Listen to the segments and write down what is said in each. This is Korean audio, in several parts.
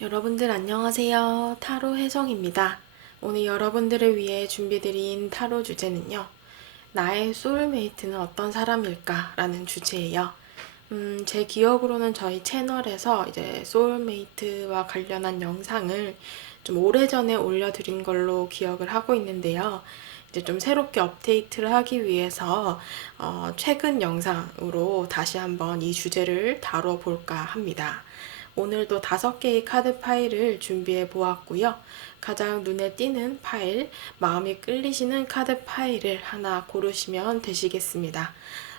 여러분들 안녕하세요. 타로 혜성입니다. 오늘 여러분들을 위해 준비드린 타로 주제는요. 나의 소울메이트는 어떤 사람일까? 라는 주제예요. 제 기억으로는 저희 채널에서 이제 소울메이트와 관련한 영상을 좀 오래전에 올려드린 걸로 기억을 하고 있는데요. 이제 좀 새롭게 업데이트를 하기 위해서 최근 영상으로 다시 한번 이 주제를 다뤄볼까 합니다. 오늘도 5개의 카드 파일을 준비해 보았고요. 가장 눈에 띄는 파일, 마음이 끌리시는 카드 파일을 하나 고르시면 되시겠습니다.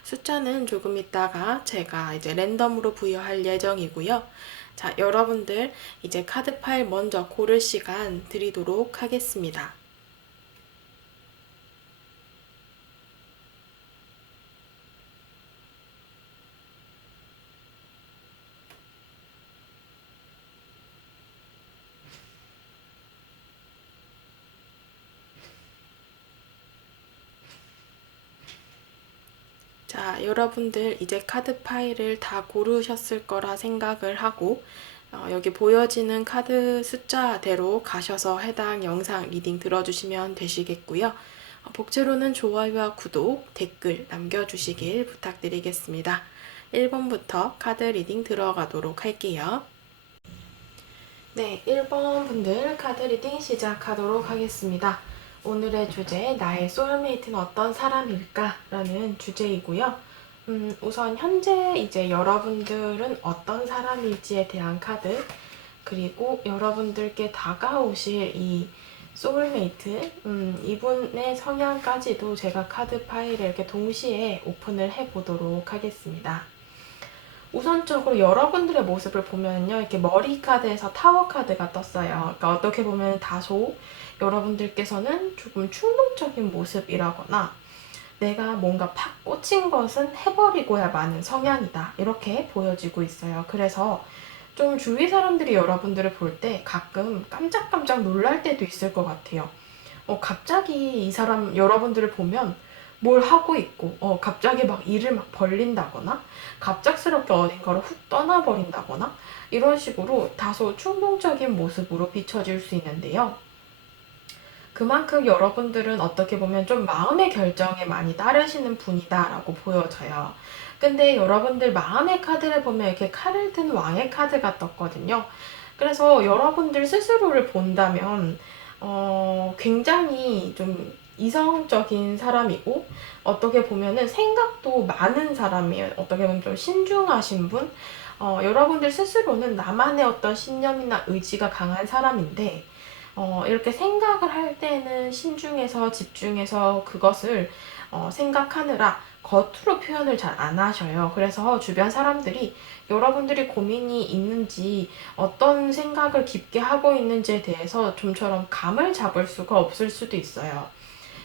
숫자는 조금 있다가 제가 이제 랜덤으로 부여할 예정이고요. 자, 여러분들 이제 카드 파일 먼저 고를 시간 드리도록 하겠습니다. 자, 여러분들 이제 카드 파일을 다 고르셨을 거라 생각을 하고 여기 보여지는 카드 숫자대로 가셔서 해당 영상 리딩 들어주시면 되시겠고요. 복제로는 좋아요와 구독, 댓글 남겨주시길 부탁드리겠습니다. 1번부터 카드 리딩 들어가도록 할게요. 네, 1번 분들 카드 리딩 시작하도록 하겠습니다. 오늘의 주제, 나의 소울메이트는 어떤 사람일까? 라는 주제이고요. 우선 현재 이제 여러분들은 어떤 사람일지에 대한 카드, 그리고 여러분들께 다가오실 이 소울메이트, 이분의 성향까지도 제가 카드 파일을 이렇게 동시에 오픈을 해보도록 하겠습니다. 우선적으로 여러분들의 모습을 보면요, 이렇게 머리 카드에서 타워 카드가 떴어요. 그러니까 어떻게 보면 다소 여러분들께서는 조금 충동적인 모습이라거나 내가 뭔가 팍 꽂힌 것은 해버리고야 마는 성향이다, 이렇게 보여지고 있어요. 그래서 좀 주위 사람들이 여러분들을 볼 때 가끔 깜짝깜짝 놀랄 때도 있을 것 같아요. 갑자기 이 사람 여러분들을 보면 뭘 하고 있고, 갑자기 막 일을 막 벌린다거나, 갑작스럽게 어딘가로 훅 떠나버린다거나, 이런 식으로 다소 충동적인 모습으로 비춰질 수 있는데요. 그만큼 여러분들은 어떻게 보면 좀 마음의 결정에 많이 따르시는 분이다라고 보여져요. 근데 여러분들 마음의 카드를 보면 이렇게 칼을 든 왕의 카드가 떴거든요. 그래서 여러분들 스스로를 본다면 굉장히 좀 이성적인 사람이고, 어떻게 보면은 생각도 많은 사람이에요. 어떻게 보면 좀 신중하신 분? 여러분들 스스로는 나만의 어떤 신념이나 의지가 강한 사람인데, 이렇게 생각을 할 때는 신중해서 집중해서 그것을 생각하느라 겉으로 표현을 잘 안 하셔요. 그래서 주변 사람들이 여러분들이 고민이 있는지, 어떤 생각을 깊게 하고 있는지에 대해서 좀처럼 감을 잡을 수가 없을 수도 있어요.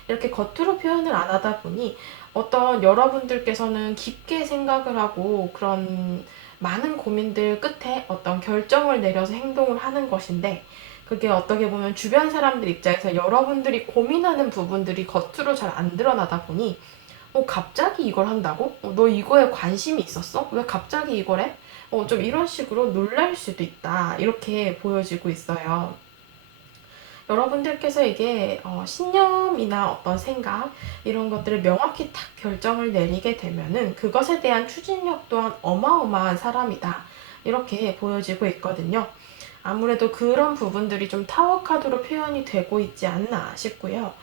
이렇게 겉으로 표현을 안 하다 보니 어떤 여러분들께서는 깊게 생각을 하고 그런 많은 고민들 끝에 어떤 결정을 내려서 행동을 하는 것인데, 그게 어떻게 보면 주변 사람들 입장에서 여러분들이 고민하는 부분들이 겉으로 잘 안 드러나다 보니 갑자기 이걸 한다고? 너 이거에 관심이 있었어? 왜 갑자기 이걸 해? 좀 이런 식으로 놀랄 수도 있다, 이렇게 보여지고 있어요. 여러분들께서 이게 신념이나 어떤 생각, 이런 것들을 명확히 딱 결정을 내리게 되면은 그것에 대한 추진력 또한 어마어마한 사람이다, 이렇게 보여지고 있거든요. 아무래도 그런 부분들이 좀 타워 카드로 표현이 되고 있지 않나 싶고요.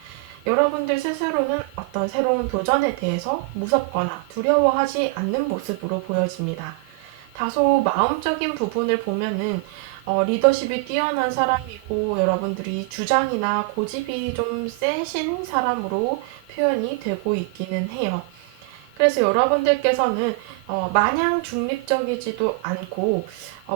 여러분들 스스로는 어떤 새로운 도전에 대해서 무섭거나 두려워하지 않는 모습으로 보여집니다. 다소 마음적인 부분을 보면은 리더십이 뛰어난 사람이고, 여러분들이 주장이나 고집이 좀 세신 사람으로 표현이 되고 있기는 해요. 그래서 여러분들께서는 마냥 중립적이지도 않고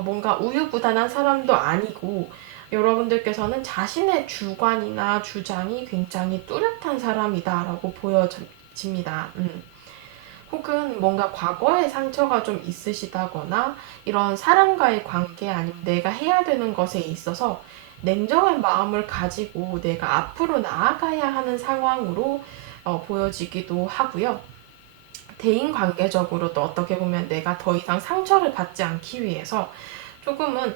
뭔가 우유부단한 사람도 아니고, 여러분들께서는 자신의 주관이나 주장이 굉장히 뚜렷한 사람이다라고 보여집니다. 혹은 뭔가 과거의 상처가 좀 있으시다거나, 이런 사람과의 관계 아니면 내가 해야 되는 것에 있어서 냉정한 마음을 가지고 내가 앞으로 나아가야 하는 상황으로 보여지기도 하고요. 대인 관계적으로도 어떻게 보면 내가 더 이상 상처를 받지 않기 위해서 조금은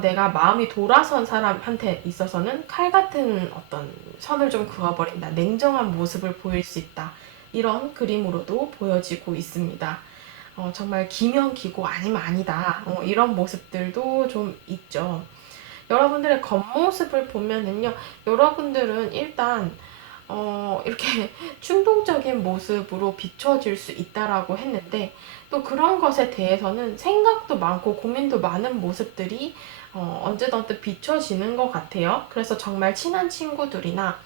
내가 마음이 돌아선 사람한테 있어서는 칼 같은 어떤 선을 좀 그어버린다. 냉정한 모습을 보일 수 있다. 이런 그림으로도 보여지고 있습니다. 정말 기면 기고 아니면 아니다. 이런 모습들도 좀 있죠. 여러분들의 겉모습을 보면은요, 여러분들은 일단 이렇게 충동적인 모습으로 비춰질 수 있다라고 했는데, 또 그런 것에 대해서는 생각도 많고 고민도 많은 모습들이 언제든 비춰지는 것 같아요. 그래서 정말 친한 친구들이나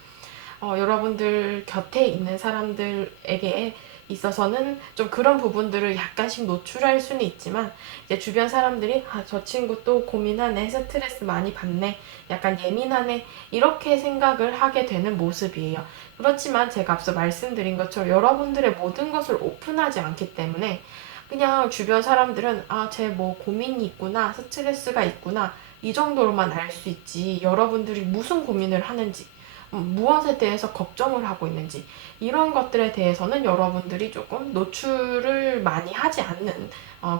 여러분들 곁에 있는 사람들에게 있어서는 좀 그런 부분들을 약간씩 노출할 수는 있지만, 이제 주변 사람들이 저 친구 또 고민하네, 스트레스 많이 받네, 약간 예민하네, 이렇게 생각을 하게 되는 모습이에요. 그렇지만 제가 앞서 말씀드린 것처럼 여러분들의 모든 것을 오픈하지 않기 때문에 그냥 주변 사람들은 쟤 뭐 고민이 있구나, 스트레스가 있구나, 이 정도로만 알 수 있지, 여러분들이 무슨 고민을 하는지, 무엇에 대해서 걱정을 하고 있는지, 이런 것들에 대해서는 여러분들이 조금 노출을 많이 하지 않는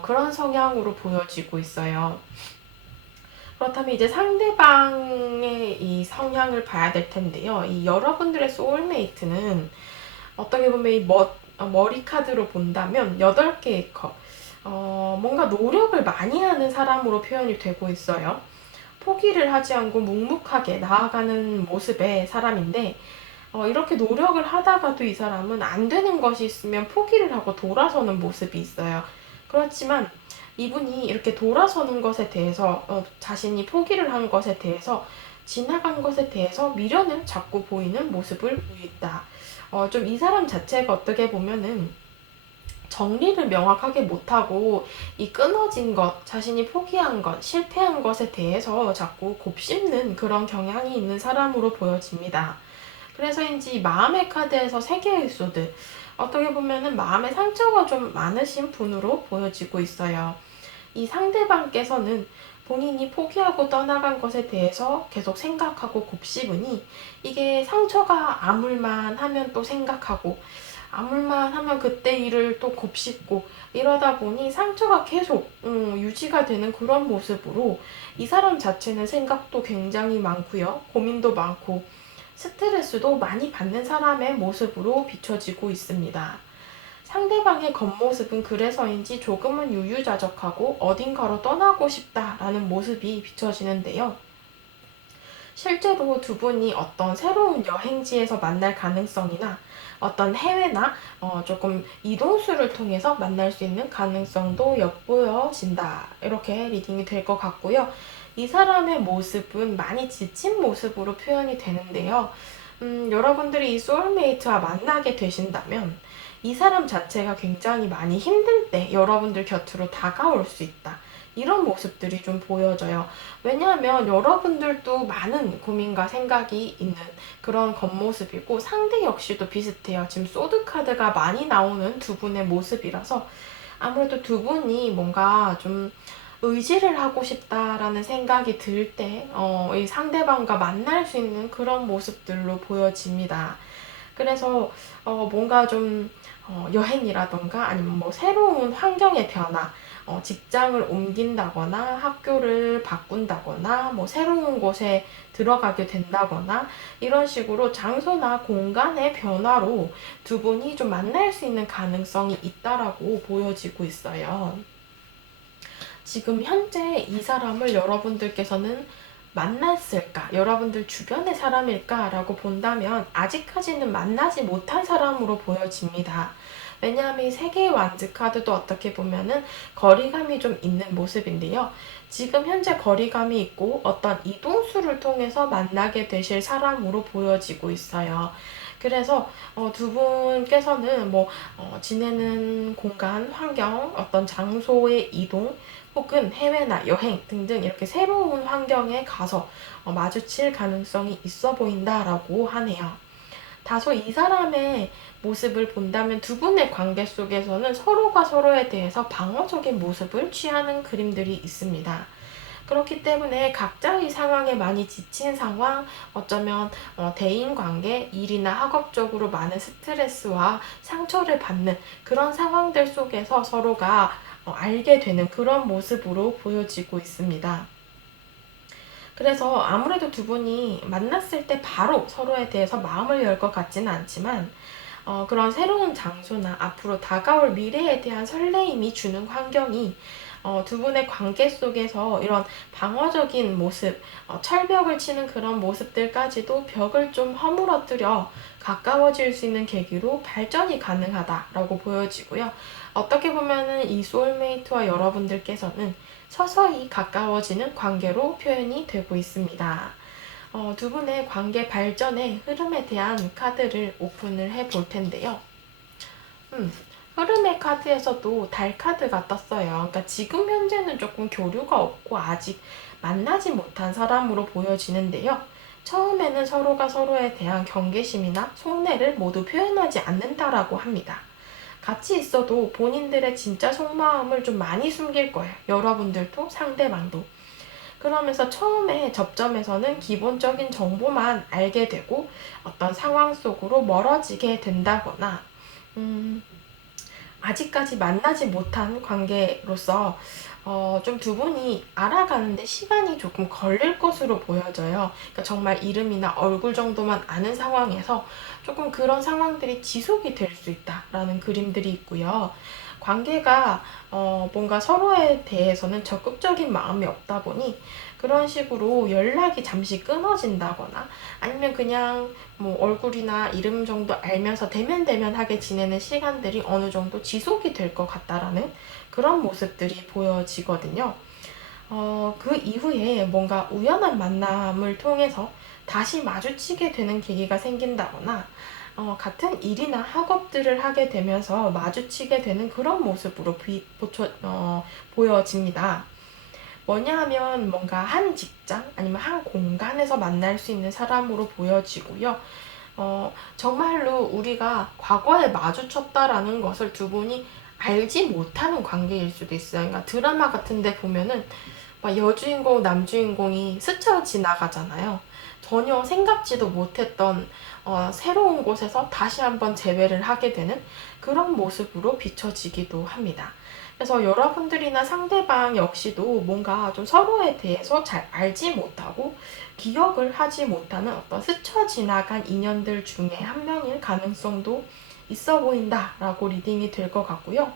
그런 성향으로 보여지고 있어요. 그렇다면 이제 상대방의 이 성향을 봐야 될 텐데요. 이 여러분들의 소울메이트는 어떻게 보면 이 머리 카드로 본다면 8개의 컵, 뭔가 노력을 많이 하는 사람으로 표현이 되고 있어요. 포기를 하지 않고 묵묵하게 나아가는 모습의 사람인데, 이렇게 노력을 하다가도 이 사람은 안 되는 것이 있으면 포기를 하고 돌아서는 모습이 있어요. 그렇지만 이분이 이렇게 돌아서는 것에 대해서, 자신이 포기를 한 것에 대해서, 지나간 것에 대해서 미련을 자꾸 보이는 모습을 보인다. 좀 이 사람 자체가 어떻게 보면은 정리를 명확하게 못하고 이 끊어진 것, 자신이 포기한 것, 실패한 것에 대해서 자꾸 곱씹는 그런 경향이 있는 사람으로 보여집니다. 그래서인지 마음의 카드에서 3개의 소드, 어떻게 보면은 마음의 상처가 좀 많으신 분으로 보여지고 있어요. 이 상대방께서는 본인이 포기하고 떠나간 것에 대해서 계속 생각하고 곱씹으니, 이게 상처가 아물만 하면 또 생각하고, 아물만 하면 그때 일을 또 곱씹고, 이러다 보니 상처가 계속 유지가 되는 그런 모습으로 이 사람 자체는 생각도 굉장히 많고요. 고민도 많고 스트레스도 많이 받는 사람의 모습으로 비춰지고 있습니다. 상대방의 겉모습은 그래서인지 조금은 유유자적하고 어딘가로 떠나고 싶다라는 모습이 비춰지는데요. 실제로 두 분이 어떤 새로운 여행지에서 만날 가능성이나 어떤 해외나 조금 이동수를 통해서 만날 수 있는 가능성도 엿보여진다. 이렇게 리딩이 될 것 같고요. 이 사람의 모습은 많이 지친 모습으로 표현이 되는데요. 여러분들이 이 소울메이트와 만나게 되신다면 이 사람 자체가 굉장히 많이 힘들 때 여러분들 곁으로 다가올 수 있다. 이런 모습들이 좀 보여져요. 왜냐하면 여러분들도 많은 고민과 생각이 있는 그런 겉모습이고, 상대 역시도 비슷해요. 지금 소드 카드가 많이 나오는 두 분의 모습이라서 아무래도 두 분이 뭔가 좀 의지를 하고 싶다라는 생각이 들 때, 이 상대방과 만날 수 있는 그런 모습들로 보여집니다. 그래서 뭔가 좀 여행이라던가 아니면 뭐 새로운 환경의 변화, 직장을 옮긴다거나 학교를 바꾼다거나 뭐 새로운 곳에 들어가게 된다거나 이런 식으로 장소나 공간의 변화로 두 분이 좀 만날 수 있는 가능성이 있다라고 보여지고 있어요. 지금 현재 이 사람을 여러분들께서는 만났을까? 여러분들 주변의 사람일까? 라고 본다면 아직까지는 만나지 못한 사람으로 보여집니다. 왜냐하면 이 세계의 완즈 카드도 어떻게 보면은 거리감이 좀 있는 모습인데요. 지금 현재 거리감이 있고 어떤 이동수를 통해서 만나게 되실 사람으로 보여지고 있어요. 그래서 두 분께서는 뭐 지내는 공간, 환경, 어떤 장소의 이동, 혹은 해외나 여행 등등 이렇게 새로운 환경에 가서 마주칠 가능성이 있어 보인다라고 하네요. 다소 이 사람의 모습을 본다면 두 분의 관계 속에서는 서로가 서로에 대해서 방어적인 모습을 취하는 그림들이 있습니다. 그렇기 때문에 각자의 상황에 많이 지친 상황, 어쩌면 대인관계, 일이나 학업적으로 많은 스트레스와 상처를 받는 그런 상황들 속에서 서로가 알게 되는 그런 모습으로 보여지고 있습니다. 그래서 아무래도 두 분이 만났을 때 바로 서로에 대해서 마음을 열 것 같지는 않지만 그런 새로운 장소나 앞으로 다가올 미래에 대한 설레임이 주는 환경이 두 분의 관계 속에서 이런 방어적인 모습, 철벽을 치는 그런 모습들까지도 벽을 좀 허물어뜨려 가까워질 수 있는 계기로 발전이 가능하다라고 보여지고요. 어떻게 보면은 이 소울메이트와 여러분들께서는 서서히 가까워지는 관계로 표현이 되고 있습니다. 두 분의 관계 발전의 흐름에 대한 카드를 오픈을 해 볼 텐데요. 흐름의 카드에서도 달 카드가 떴어요. 그러니까 지금 현재는 조금 교류가 없고 아직 만나지 못한 사람으로 보여지는데요. 처음에는 서로가 서로에 대한 경계심이나 속내를 모두 표현하지 않는다라고 합니다. 같이 있어도 본인들의 진짜 속마음을 좀 많이 숨길 거예요. 여러분들도 상대방도. 그러면서 처음에 접점에서는 기본적인 정보만 알게 되고 어떤 상황 속으로 멀어지게 된다거나, 아직까지 만나지 못한 관계로서 좀 두 분이 알아가는데 시간이 조금 걸릴 것으로 보여져요. 그러니까 정말 이름이나 얼굴 정도만 아는 상황에서 조금 그런 상황들이 지속이 될 수 있다라는 그림들이 있고요. 관계가 뭔가 서로에 대해서는 적극적인 마음이 없다 보니 그런 식으로 연락이 잠시 끊어진다거나 아니면 그냥 뭐 얼굴이나 이름 정도 알면서 대면대면하게 지내는 시간들이 어느 정도 지속이 될 것 같다라는 그런 모습들이 보여지거든요. 그 이후에 뭔가 우연한 만남을 통해서 다시 마주치게 되는 계기가 생긴다거나 같은 일이나 학업들을 하게 되면서 마주치게 되는 그런 모습으로 보여집니다. 뭐냐 하면 뭔가 한 직장 아니면 한 공간에서 만날 수 있는 사람으로 보여지고요. 정말로 우리가 과거에 마주쳤다라는 것을 두 분이 알지 못하는 관계일 수도 있어요. 그러니까 드라마 같은 데 보면은 막 여주인공, 남주인공이 스쳐 지나가잖아요. 전혀 생각지도 못했던 새로운 곳에서 다시 한번 재회를 하게 되는 그런 모습으로 비춰지기도 합니다. 그래서 여러분들이나 상대방 역시도 뭔가 좀 서로에 대해서 잘 알지 못하고 기억을 하지 못하는 어떤 스쳐 지나간 인연들 중에 한 명일 가능성도 있어 보인다라고 리딩이 될 것 같고요.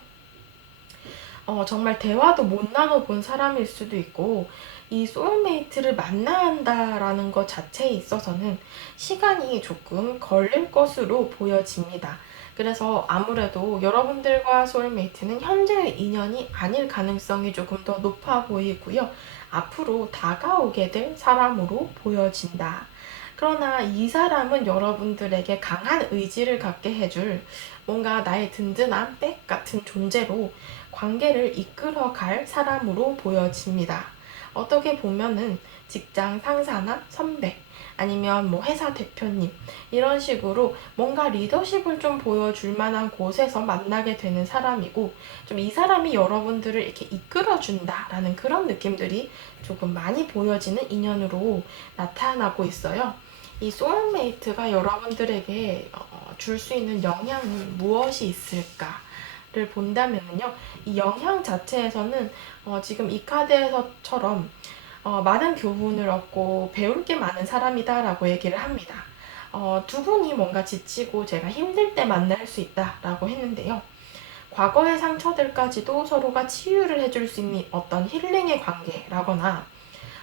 정말 대화도 못 나눠본 사람일 수도 있고, 이 소울메이트를 만나야 한다라는 것 자체에 있어서는 시간이 조금 걸릴 것으로 보여집니다. 그래서 아무래도 여러분들과 소울메이트는 현재의 인연이 아닐 가능성이 조금 더 높아 보이고요. 앞으로 다가오게 될 사람으로 보여진다. 그러나 이 사람은 여러분들에게 강한 의지를 갖게 해줄 뭔가 나의 든든한 백 같은 존재로 관계를 이끌어갈 사람으로 보여집니다. 어떻게 보면은 직장 상사나 선배, 아니면 뭐 회사 대표님, 이런 식으로 뭔가 리더십을 좀 보여줄 만한 곳에서 만나게 되는 사람이고, 좀 이 사람이 여러분들을 이렇게 이끌어준다라는 그런 느낌들이 조금 많이 보여지는 인연으로 나타나고 있어요. 이 소울메이트가 여러분들에게 줄 수 있는 영향은 무엇이 있을까를 본다면요. 이 영향 자체에서는 지금 이 카드에서처럼 많은 교훈을 얻고 배울 게 많은 사람이다라고 얘기를 합니다. 두 분이 뭔가 지치고 제가 힘들 때 만날 수 있다라고 했는데요. 과거의 상처들까지도 서로가 치유를 해줄 수 있는 어떤 힐링의 관계라거나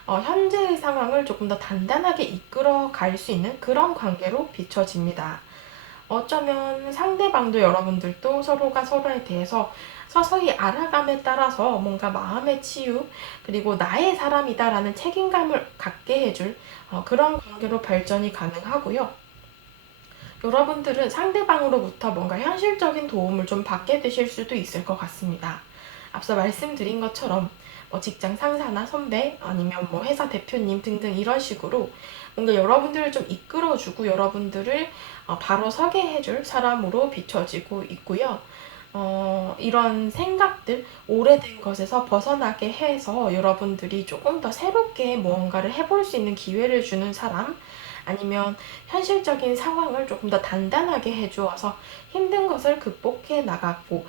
현재의 상황을 조금 더 단단하게 이끌어 갈 수 있는 그런 관계로 비춰집니다. 어쩌면 상대방도 여러분들도 서로가 서로에 대해서 서서히 알아감에 따라서 뭔가 마음의 치유, 그리고 나의 사람이다라는 책임감을 갖게 해줄 그런 관계로 발전이 가능하고요. 여러분들은 상대방으로부터 뭔가 현실적인 도움을 좀 받게 되실 수도 있을 것 같습니다. 앞서 말씀드린 것처럼 뭐 직장 상사나 선배 아니면 뭐 회사 대표님 등등 이런 식으로 뭔가 여러분들을 좀 이끌어주고 여러분들을 바로 서게 해줄 사람으로 비춰지고 있고요. 이런 생각들, 오래된 것에서 벗어나게 해서 여러분들이 조금 더 새롭게 무언가를 해볼 수 있는 기회를 주는 사람, 아니면 현실적인 상황을 조금 더 단단하게 해주어서 힘든 것을 극복해 나가고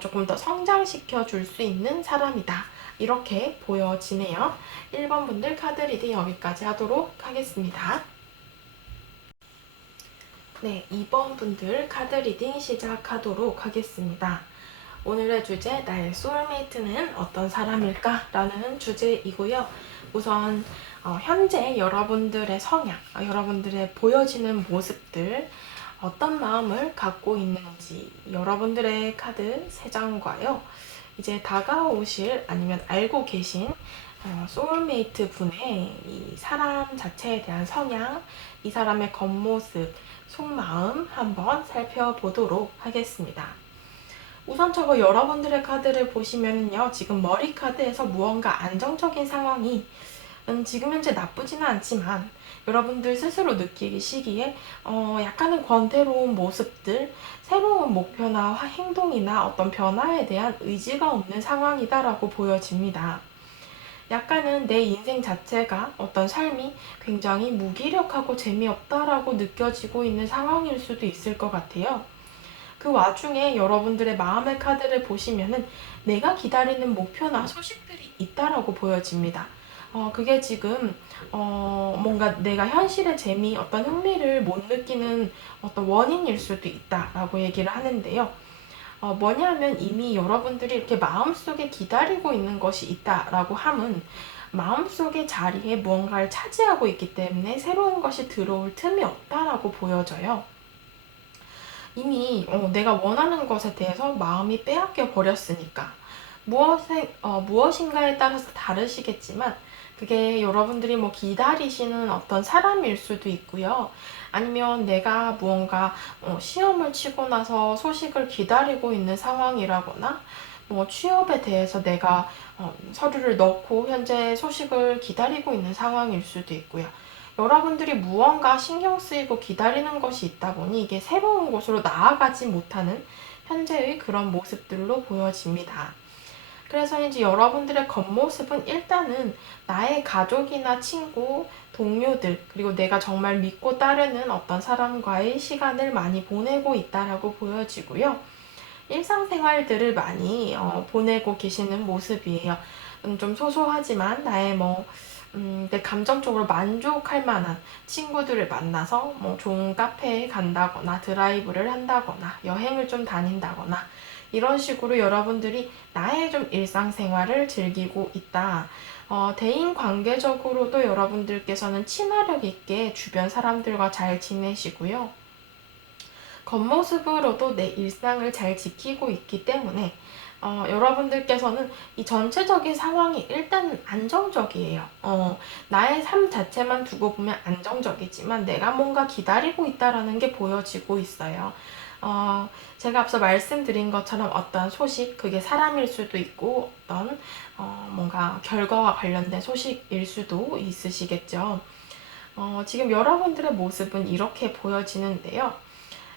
조금 더 성장시켜 줄 수 있는 사람이다 이렇게 보여지네요. 1번 분들 카드 리딩 여기까지 하도록 하겠습니다. 네, 2번 분들 카드 리딩 시작하도록 하겠습니다. 오늘의 주제, 나의 소울메이트는 어떤 사람일까? 라는 주제이고요. 우선 현재 여러분들의 성향, 여러분들의 보여지는 모습들, 어떤 마음을 갖고 있는지 여러분들의 카드 3장과요. 이제 다가오실 아니면 알고 계신 소울메이트 분의 이 사람 자체에 대한 성향, 이 사람의 겉모습, 속마음 한번 살펴보도록 하겠습니다. 우선 여러분들의 카드를 보시면요. 지금 머리 카드에서 무언가 안정적인 상황이 지금 현재 나쁘지는 않지만 여러분들 스스로 느끼시기에 약간은 권태로운 모습들, 새로운 목표나 행동이나 어떤 변화에 대한 의지가 없는 상황이다라고 보여집니다. 약간은 내 인생 자체가 어떤 삶이 굉장히 무기력하고 재미없다라고 느껴지고 있는 상황일 수도 있을 것 같아요. 그 와중에 여러분들의 마음의 카드를 보시면은 내가 기다리는 목표나 소식들이 있다라고 보여집니다. 그게 지금 뭔가 내가 현실의 재미, 어떤 흥미를 못 느끼는 어떤 원인일 수도 있다라고 얘기를 하는데요. 뭐냐면 이미 여러분들이 이렇게 마음속에 기다리고 있는 것이 있다라고 함은 마음속의 자리에 무언가를 차지하고 있기 때문에 새로운 것이 들어올 틈이 없다라고 보여져요. 이미 내가 원하는 것에 대해서 마음이 빼앗겨 버렸으니까 무엇인가에 따라서 다르시겠지만 그게 여러분들이 기다리시는 어떤 사람일 수도 있고요. 아니면 내가 무언가 시험을 치고 나서 소식을 기다리고 있는 상황이라거나 취업에 대해서 내가 서류를 넣고 현재 소식을 기다리고 있는 상황일 수도 있고요. 여러분들이 무언가 신경 쓰이고 기다리는 것이 있다 보니 이게 새로운 곳으로 나아가지 못하는 현재의 그런 모습들로 보여집니다. 그래서 이제 여러분들의 겉모습은 일단은 나의 가족이나 친구, 동료들, 그리고 내가 정말 믿고 따르는 어떤 사람과의 시간을 많이 보내고 있다라고 보여지고요. 일상생활들을 많이 보내고 계시는 모습이에요. 좀 소소하지만 나의 내 감정적으로 만족할 만한 친구들을 만나서 좋은 카페에 간다거나 드라이브를 한다거나 여행을 좀 다닌다거나 이런 식으로 여러분들이 나의 좀 일상생활을 즐기고 있다. 대인 관계적으로도 여러분들께서는 친화력 있게 주변 사람들과 잘 지내시고요. 겉모습으로도 내 일상을 잘 지키고 있기 때문에 여러분들께서는 이 전체적인 상황이 일단 안정적이에요. 나의 삶 자체만 두고 보면 안정적이지만 내가 뭔가 기다리고 있다라는 게 보여지고 있어요. 제가 앞서 말씀드린 것처럼 어떤 소식, 그게 사람일 수도 있고 어떤 뭔가 결과와 관련된 소식일 수도 있으시겠죠. 지금 여러분들의 모습은 이렇게 보여지는데요.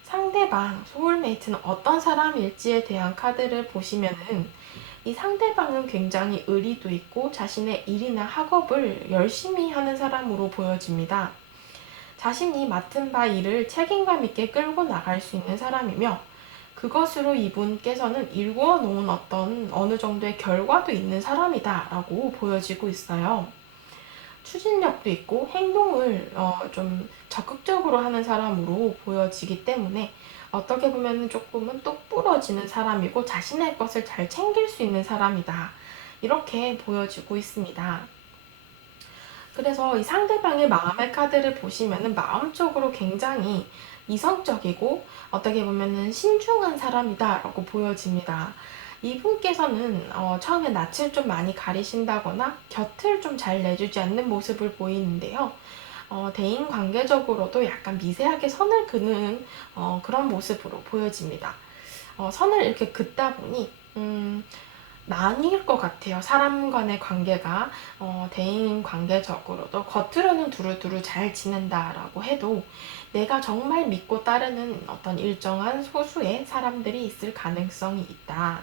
상대방, 소울메이트는 어떤 사람일지에 대한 카드를 보시면은 이 상대방은 굉장히 의리도 있고 자신의 일이나 학업을 열심히 하는 사람으로 보여집니다. 자신이 맡은 바 일을 책임감 있게 끌고 나갈 수 있는 사람이며 그것으로 이분께서는 일구어 놓은 어떤 어느 정도의 결과도 있는 사람이다라고 보여지고 있어요. 추진력도 있고 행동을 좀 적극적으로 하는 사람으로 보여지기 때문에 어떻게 보면 조금은 똑부러지는 사람이고 자신의 것을 잘 챙길 수 있는 사람이다. 이렇게 보여지고 있습니다. 그래서 이 상대방의 마음의 카드를 보시면은 마음적으로 굉장히 이성적이고 어떻게 보면은 신중한 사람이다라고 보여집니다. 이분께서는 처음에 낯을 좀 많이 가리신다거나 곁을 좀 잘 내주지 않는 모습을 보이는데요. 대인 관계적으로도 약간 미세하게 선을 그는 그런 모습으로 보여집니다. 선을 이렇게 긋다 보니 나뉠 것 같아요. 사람 간의 관계가 대인 관계적으로도 겉으로는 두루두루 잘 지낸다라고 해도 내가 정말 믿고 따르는 어떤 일정한 소수의 사람들이 있을 가능성이 있다.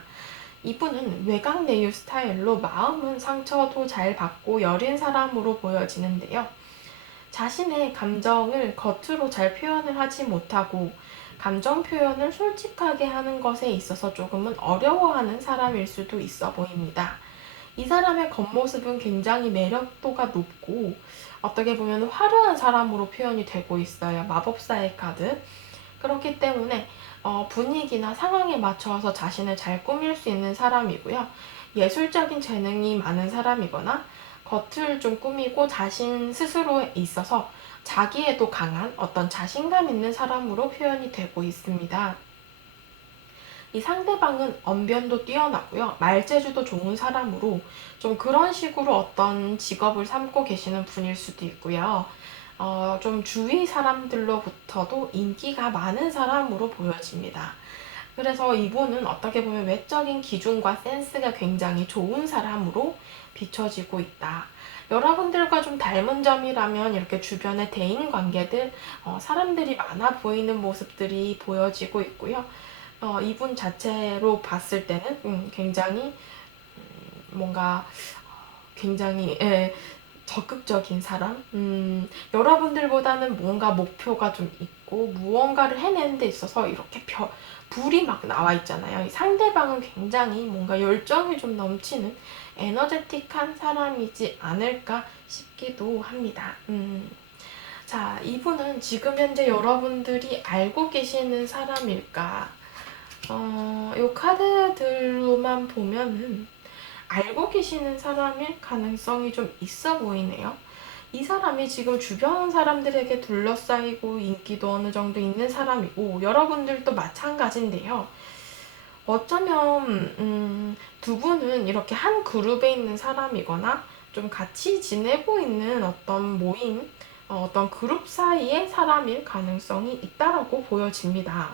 이분은 외곽 내유 스타일로 마음은 상처도 잘 받고 여린 사람으로 보여지는데요. 자신의 감정을 겉으로 잘 표현을 하지 못하고 감정 표현을 솔직하게 하는 것에 있어서 조금은 어려워하는 사람일 수도 있어 보입니다. 이 사람의 겉모습은 굉장히 매력도가 높고 어떻게 보면 화려한 사람으로 표현이 되고 있어요. 마법사의 카드. 그렇기 때문에 분위기나 상황에 맞춰서 자신을 잘 꾸밀 수 있는 사람이고요. 예술적인 재능이 많은 사람이거나 겉을 좀 꾸미고 자신 스스로에 있어서 자기에도 강한 어떤 자신감 있는 사람으로 표현이 되고 있습니다. 이 상대방은 언변도 뛰어나고요. 말재주도 좋은 사람으로 좀 그런 식으로 어떤 직업을 삼고 계시는 분일 수도 있고요. 좀 주위 사람들로부터도 인기가 많은 사람으로 보여집니다. 그래서 이분은 어떻게 보면 외적인 기준과 센스가 굉장히 좋은 사람으로 비춰지고 있다. 여러분들과 좀 닮은 점이라면 이렇게 주변의 대인 관계들, 사람들이 많아 보이는 모습들이 보여지고 있고요. 이분 자체로 봤을 때는 굉장히 뭔가 굉장히 적극적인 사람? 여러분들보다는 뭔가 목표가 좀 있고 무언가를 해내는 데 있어서 이렇게 불이 막 나와 있잖아요. 상대방은 굉장히 뭔가 열정이 좀 넘치는 에너제틱한 사람이지 않을까 싶기도 합니다. 자, 이분은 지금 현재 여러분들이 알고 계시는 사람일까? 이 카드들로만 보면은 알고 계시는 사람일 가능성이 좀 있어 보이네요. 이 사람이 지금 주변 사람들에게 둘러싸이고 인기도 어느 정도 있는 사람이고 여러분들도 마찬가지인데요. 어쩌면 두 분은 이렇게 한 그룹에 있는 사람이거나 좀 같이 지내고 있는 어떤 모임, 어떤 그룹 사이의 사람일 가능성이 있다라고 보여집니다.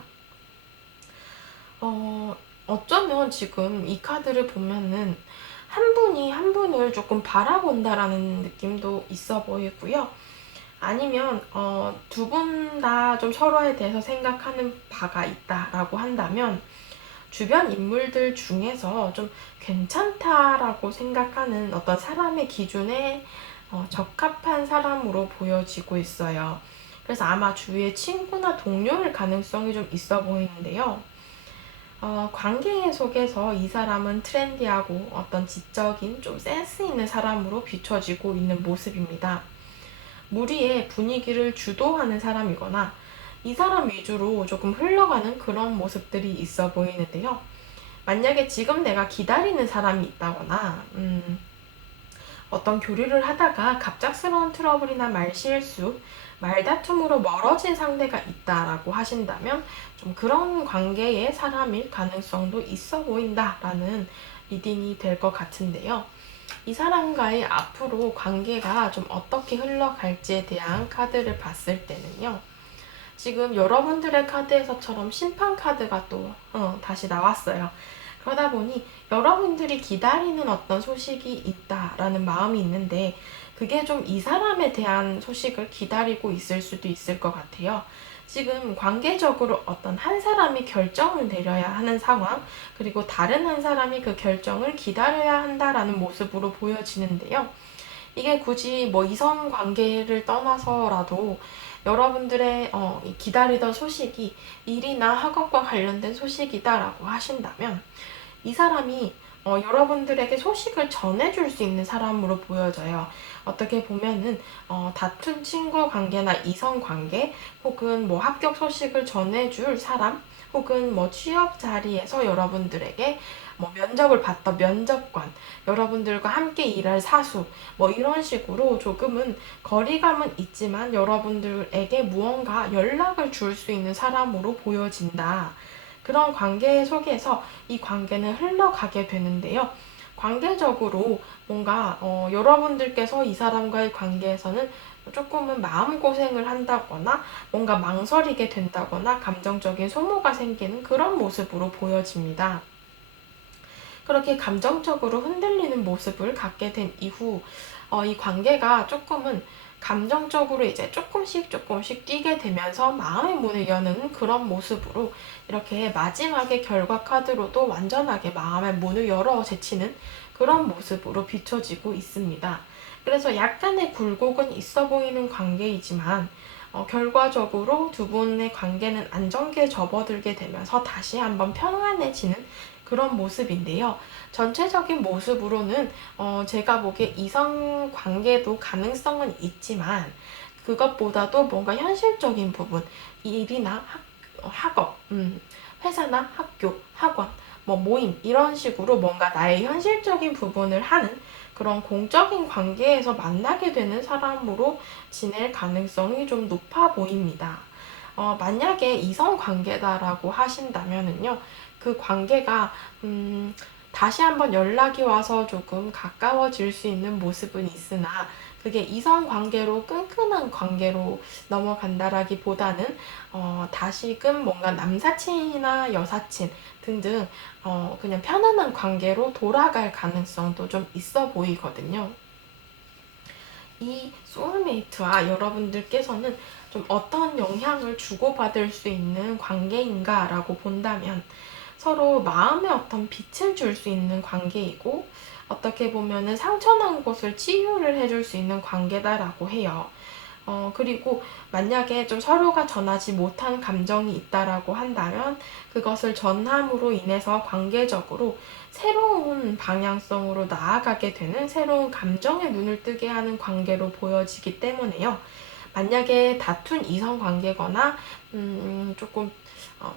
어쩌면 지금 이 카드를 보면은 한 분이 한 분을 조금 바라본다라는 느낌도 있어 보이고요. 아니면 두 분 다 좀 서로에 대해서 생각하는 바가 있다라고 한다면 주변 인물들 중에서 좀 괜찮다라고 생각하는 어떤 사람의 기준에 적합한 사람으로 보여지고 있어요. 그래서 아마 주위에 친구나 동료일 가능성이 좀 있어 보이는데요. 관계 속에서 이 사람은 트렌디하고 어떤 지적인 좀 센스 있는 사람으로 비춰지고 있는 모습입니다. 무리의 분위기를 주도하는 사람이거나 이 사람 위주로 조금 흘러가는 그런 모습들이 있어 보이는데요. 만약에 지금 내가 기다리는 사람이 있다거나 어떤 교류를 하다가 갑작스러운 트러블이나 말실수, 말다툼으로 멀어진 상대가 있다라고 하신다면 좀 그런 관계의 사람일 가능성도 있어 보인다라는 리딩이 될 것 같은데요. 이 사람과의 앞으로 관계가 좀 어떻게 흘러갈지에 대한 카드를 봤을 때는요. 지금 여러분들의 카드에서처럼 심판 카드가 또 다시 나왔어요. 그러다 보니 여러분들이 기다리는 어떤 소식이 있다라는 마음이 있는데 그게 좀 이 사람에 대한 소식을 기다리고 있을 수도 있을 것 같아요. 지금 관계적으로 어떤 한 사람이 결정을 내려야 하는 상황, 그리고 다른 한 사람이 그 결정을 기다려야 한다라는 모습으로 보여지는데요. 이게 굳이 뭐 이성 관계를 떠나서라도 여러분들의 기다리던 소식이 일이나 학업과 관련된 소식이다라고 하신다면 이 사람이 여러분들에게 소식을 전해줄 수 있는 사람으로 보여져요. 어떻게 보면은 다툰 친구 관계나 이성 관계 혹은 뭐 합격 소식을 전해줄 사람 혹은 뭐 취업 자리에서 여러분들에게 뭐 면접을 봤던 면접관, 여러분들과 함께 일할 사수, 뭐 이런 식으로 조금은 거리감은 있지만 여러분들에게 무언가 연락을 줄 수 있는 사람으로 보여진다. 그런 관계 속에서 이 관계는 흘러가게 되는데요. 관계적으로 뭔가 여러분들께서 이 사람과의 관계에서는 조금은 마음고생을 한다거나 뭔가 망설이게 된다거나 감정적인 소모가 생기는 그런 모습으로 보여집니다. 그렇게 감정적으로 흔들리는 모습을 갖게 된 이후 이 관계가 조금은 감정적으로 이제 조금씩 뛰게 되면서 마음의 문을 여는 그런 모습으로 이렇게 마지막에 결과 카드로도 완전하게 마음의 문을 열어 제치는 그런 모습으로 비춰지고 있습니다. 그래서 약간의 굴곡은 있어 보이는 관계이지만 결과적으로 두 분의 관계는 안정기에 접어들게 되면서 다시 한번 평안해지는 그런 모습인데요. 전체적인 모습으로는 제가 보기에 이성 관계도 가능성은 있지만 그것보다도 뭔가 현실적인 부분, 일이나 학업, 회사나 학교, 학원, 뭐 모임 이런 식으로 뭔가 나의 현실적인 부분을 하는 그런 공적인 관계에서 만나게 되는 사람으로 지낼 가능성이 좀 높아 보입니다. 만약에 이성 관계다라고 하신다면은요, 그 관계가, 다시 한번 연락이 와서 조금 가까워질 수 있는 모습은 있으나, 그게 이성 관계로 끈끈한 관계로 넘어간다라기보다는, 다시금 뭔가 남사친이나 여사친 등등, 그냥 편안한 관계로 돌아갈 가능성도 좀 있어 보이거든요. 이 소울메이트와 여러분들께서는 좀 어떤 영향을 주고받을 수 있는 관계인가라고 본다면 서로 마음의 어떤 빛을 줄 수 있는 관계이고 어떻게 보면은 상처난 곳을 치유를 해줄 수 있는 관계다라고 해요. 그리고 만약에 좀 서로가 전하지 못한 감정이 있다라고 한다면 그것을 전함으로 인해서 관계적으로 새로운 방향성으로 나아가게 되는 새로운 감정의 눈을 뜨게 하는 관계로 보여지기 때문에요. 만약에 다툰 이성 관계거나 조금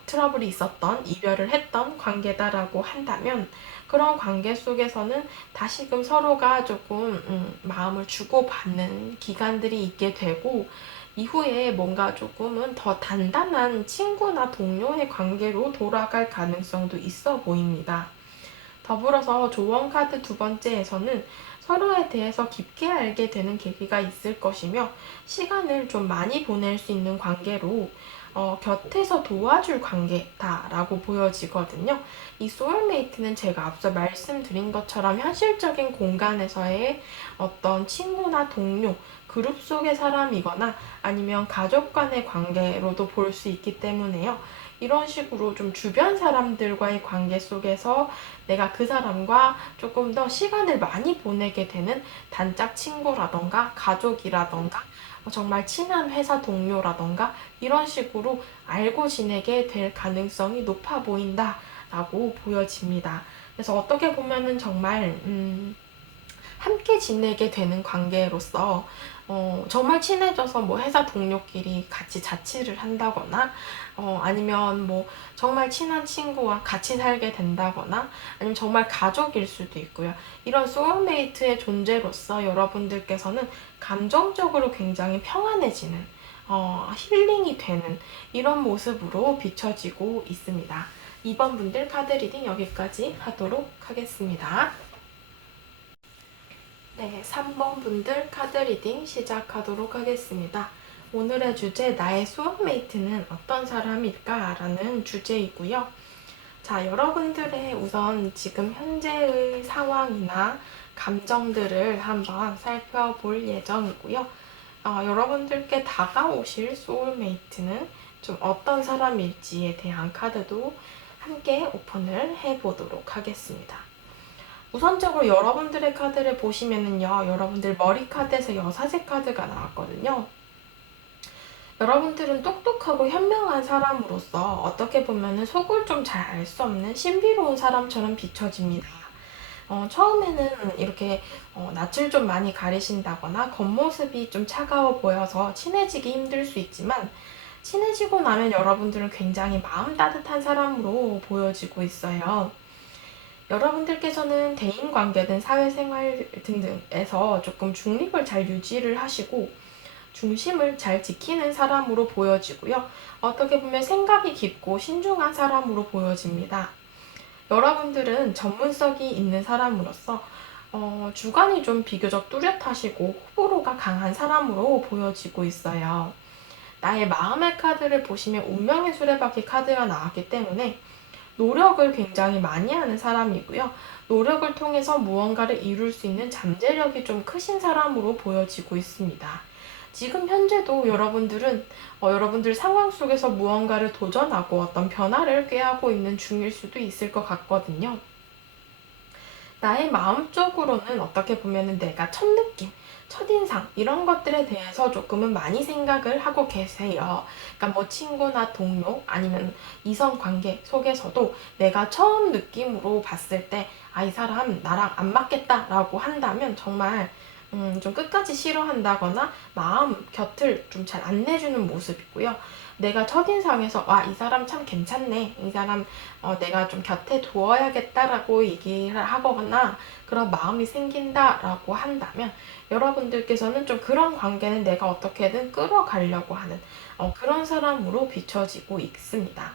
트러블이 있었던 이별을 했던 관계다라고 한다면 그런 관계 속에서는 다시금 서로가 조금 마음을 주고받는 기간들이 있게 되고 이후에 뭔가 조금은 더 단단한 친구나 동료의 관계로 돌아갈 가능성도 있어 보입니다. 더불어서 조언 카드 두 번째에서는 서로에 대해서 깊게 알게 되는 계기가 있을 것이며 시간을 좀 많이 보낼 수 있는 관계로 곁에서 도와줄 관계다라고 보여지거든요. 이 소울메이트는 제가 앞서 말씀드린 것처럼 현실적인 공간에서의 어떤 친구나 동료, 그룹 속의 사람이거나 아니면 가족 간의 관계로도 볼 수 있기 때문에요. 이런 식으로 좀 주변 사람들과의 관계 속에서 내가 그 사람과 조금 더 시간을 많이 보내게 되는 단짝 친구라던가 가족이라던가 정말 친한 회사 동료라던가 이런 식으로 알고 지내게 될 가능성이 높아 보인다라고 보여집니다. 그래서 어떻게 보면은 정말 함께 지내게 되는 관계로서 정말 친해져서 뭐 회사 동료끼리 같이 자취를 한다거나 아니면 뭐 정말 친한 친구와 같이 살게 된다거나 아니면 정말 가족일 수도 있고요. 이런 소울메이트의 존재로서 여러분들께서는 감정적으로 굉장히 평안해지는 힐링이 되는 이런 모습으로 비춰지고 있습니다. 2번 분들 카드 리딩 여기까지 하도록 하겠습니다. 네, 3번 분들 카드 리딩 시작하도록 하겠습니다. 오늘의 주제, 나의 소울메이트는 어떤 사람일까? 라는 주제이고요. 자, 여러분들의 우선 지금 현재의 상황이나 감정들을 한번 살펴볼 예정이고요. 여러분들께 다가오실 소울메이트는 좀 어떤 사람일지에 대한 카드도 함께 오픈을 해보도록 하겠습니다. 우선적으로 여러분들의 카드를 보시면은요, 여러분들 머리 카드에서 여사제 카드가 나왔거든요. 여러분들은 똑똑하고 현명한 사람으로서 어떻게 보면은 속을 좀 잘 알 수 없는 신비로운 사람처럼 비춰집니다. 처음에는 이렇게 낯을 좀 많이 가리신다거나 겉모습이 좀 차가워 보여서 친해지기 힘들 수 있지만 친해지고 나면 여러분들은 굉장히 마음 따뜻한 사람으로 보여지고 있어요. 여러분들께서는 대인관계든 사회생활 등등에서 조금 중립을 잘 유지를 하시고 중심을 잘 지키는 사람으로 보여지고요. 어떻게 보면 생각이 깊고 신중한 사람으로 보여집니다. 여러분들은 전문성이 있는 사람으로서 주관이 좀 비교적 뚜렷하시고 호불호가 강한 사람으로 보여지고 있어요. 나의 마음의 카드를 보시면 운명의 수레바퀴 카드가 나왔기 때문에 노력을 굉장히 많이 하는 사람이고요. 노력을 통해서 무언가를 이룰 수 있는 잠재력이 좀 크신 사람으로 보여지고 있습니다. 지금 현재도 여러분들은 여러분들 상황 속에서 무언가를 도전하고 어떤 변화를 꾀하고 있는 중일 수도 있을 것 같거든요. 나의 마음적으로는 어떻게 보면은 내가 첫 느낌, 첫인상 이런 것들에 대해서 조금은 많이 생각을 하고 계세요. 그러니까 뭐 친구나 동료 아니면 이성 관계 속에서도 내가 처음 느낌으로 봤을 때 아, 이 사람 나랑 안 맞겠다라고 한다면 정말 좀 끝까지 싫어한다거나 마음 곁을 좀 잘 안 내주는 모습이고요. 내가 첫인상에서 와, 이 사람 참 괜찮네. 이 사람 내가 좀 곁에 두어야겠다라고 얘기를 하거나 그런 마음이 생긴다라고 한다면 여러분들께서는 좀 그런 관계는 내가 어떻게든 끌어가려고 하는 그런 사람으로 비춰지고 있습니다.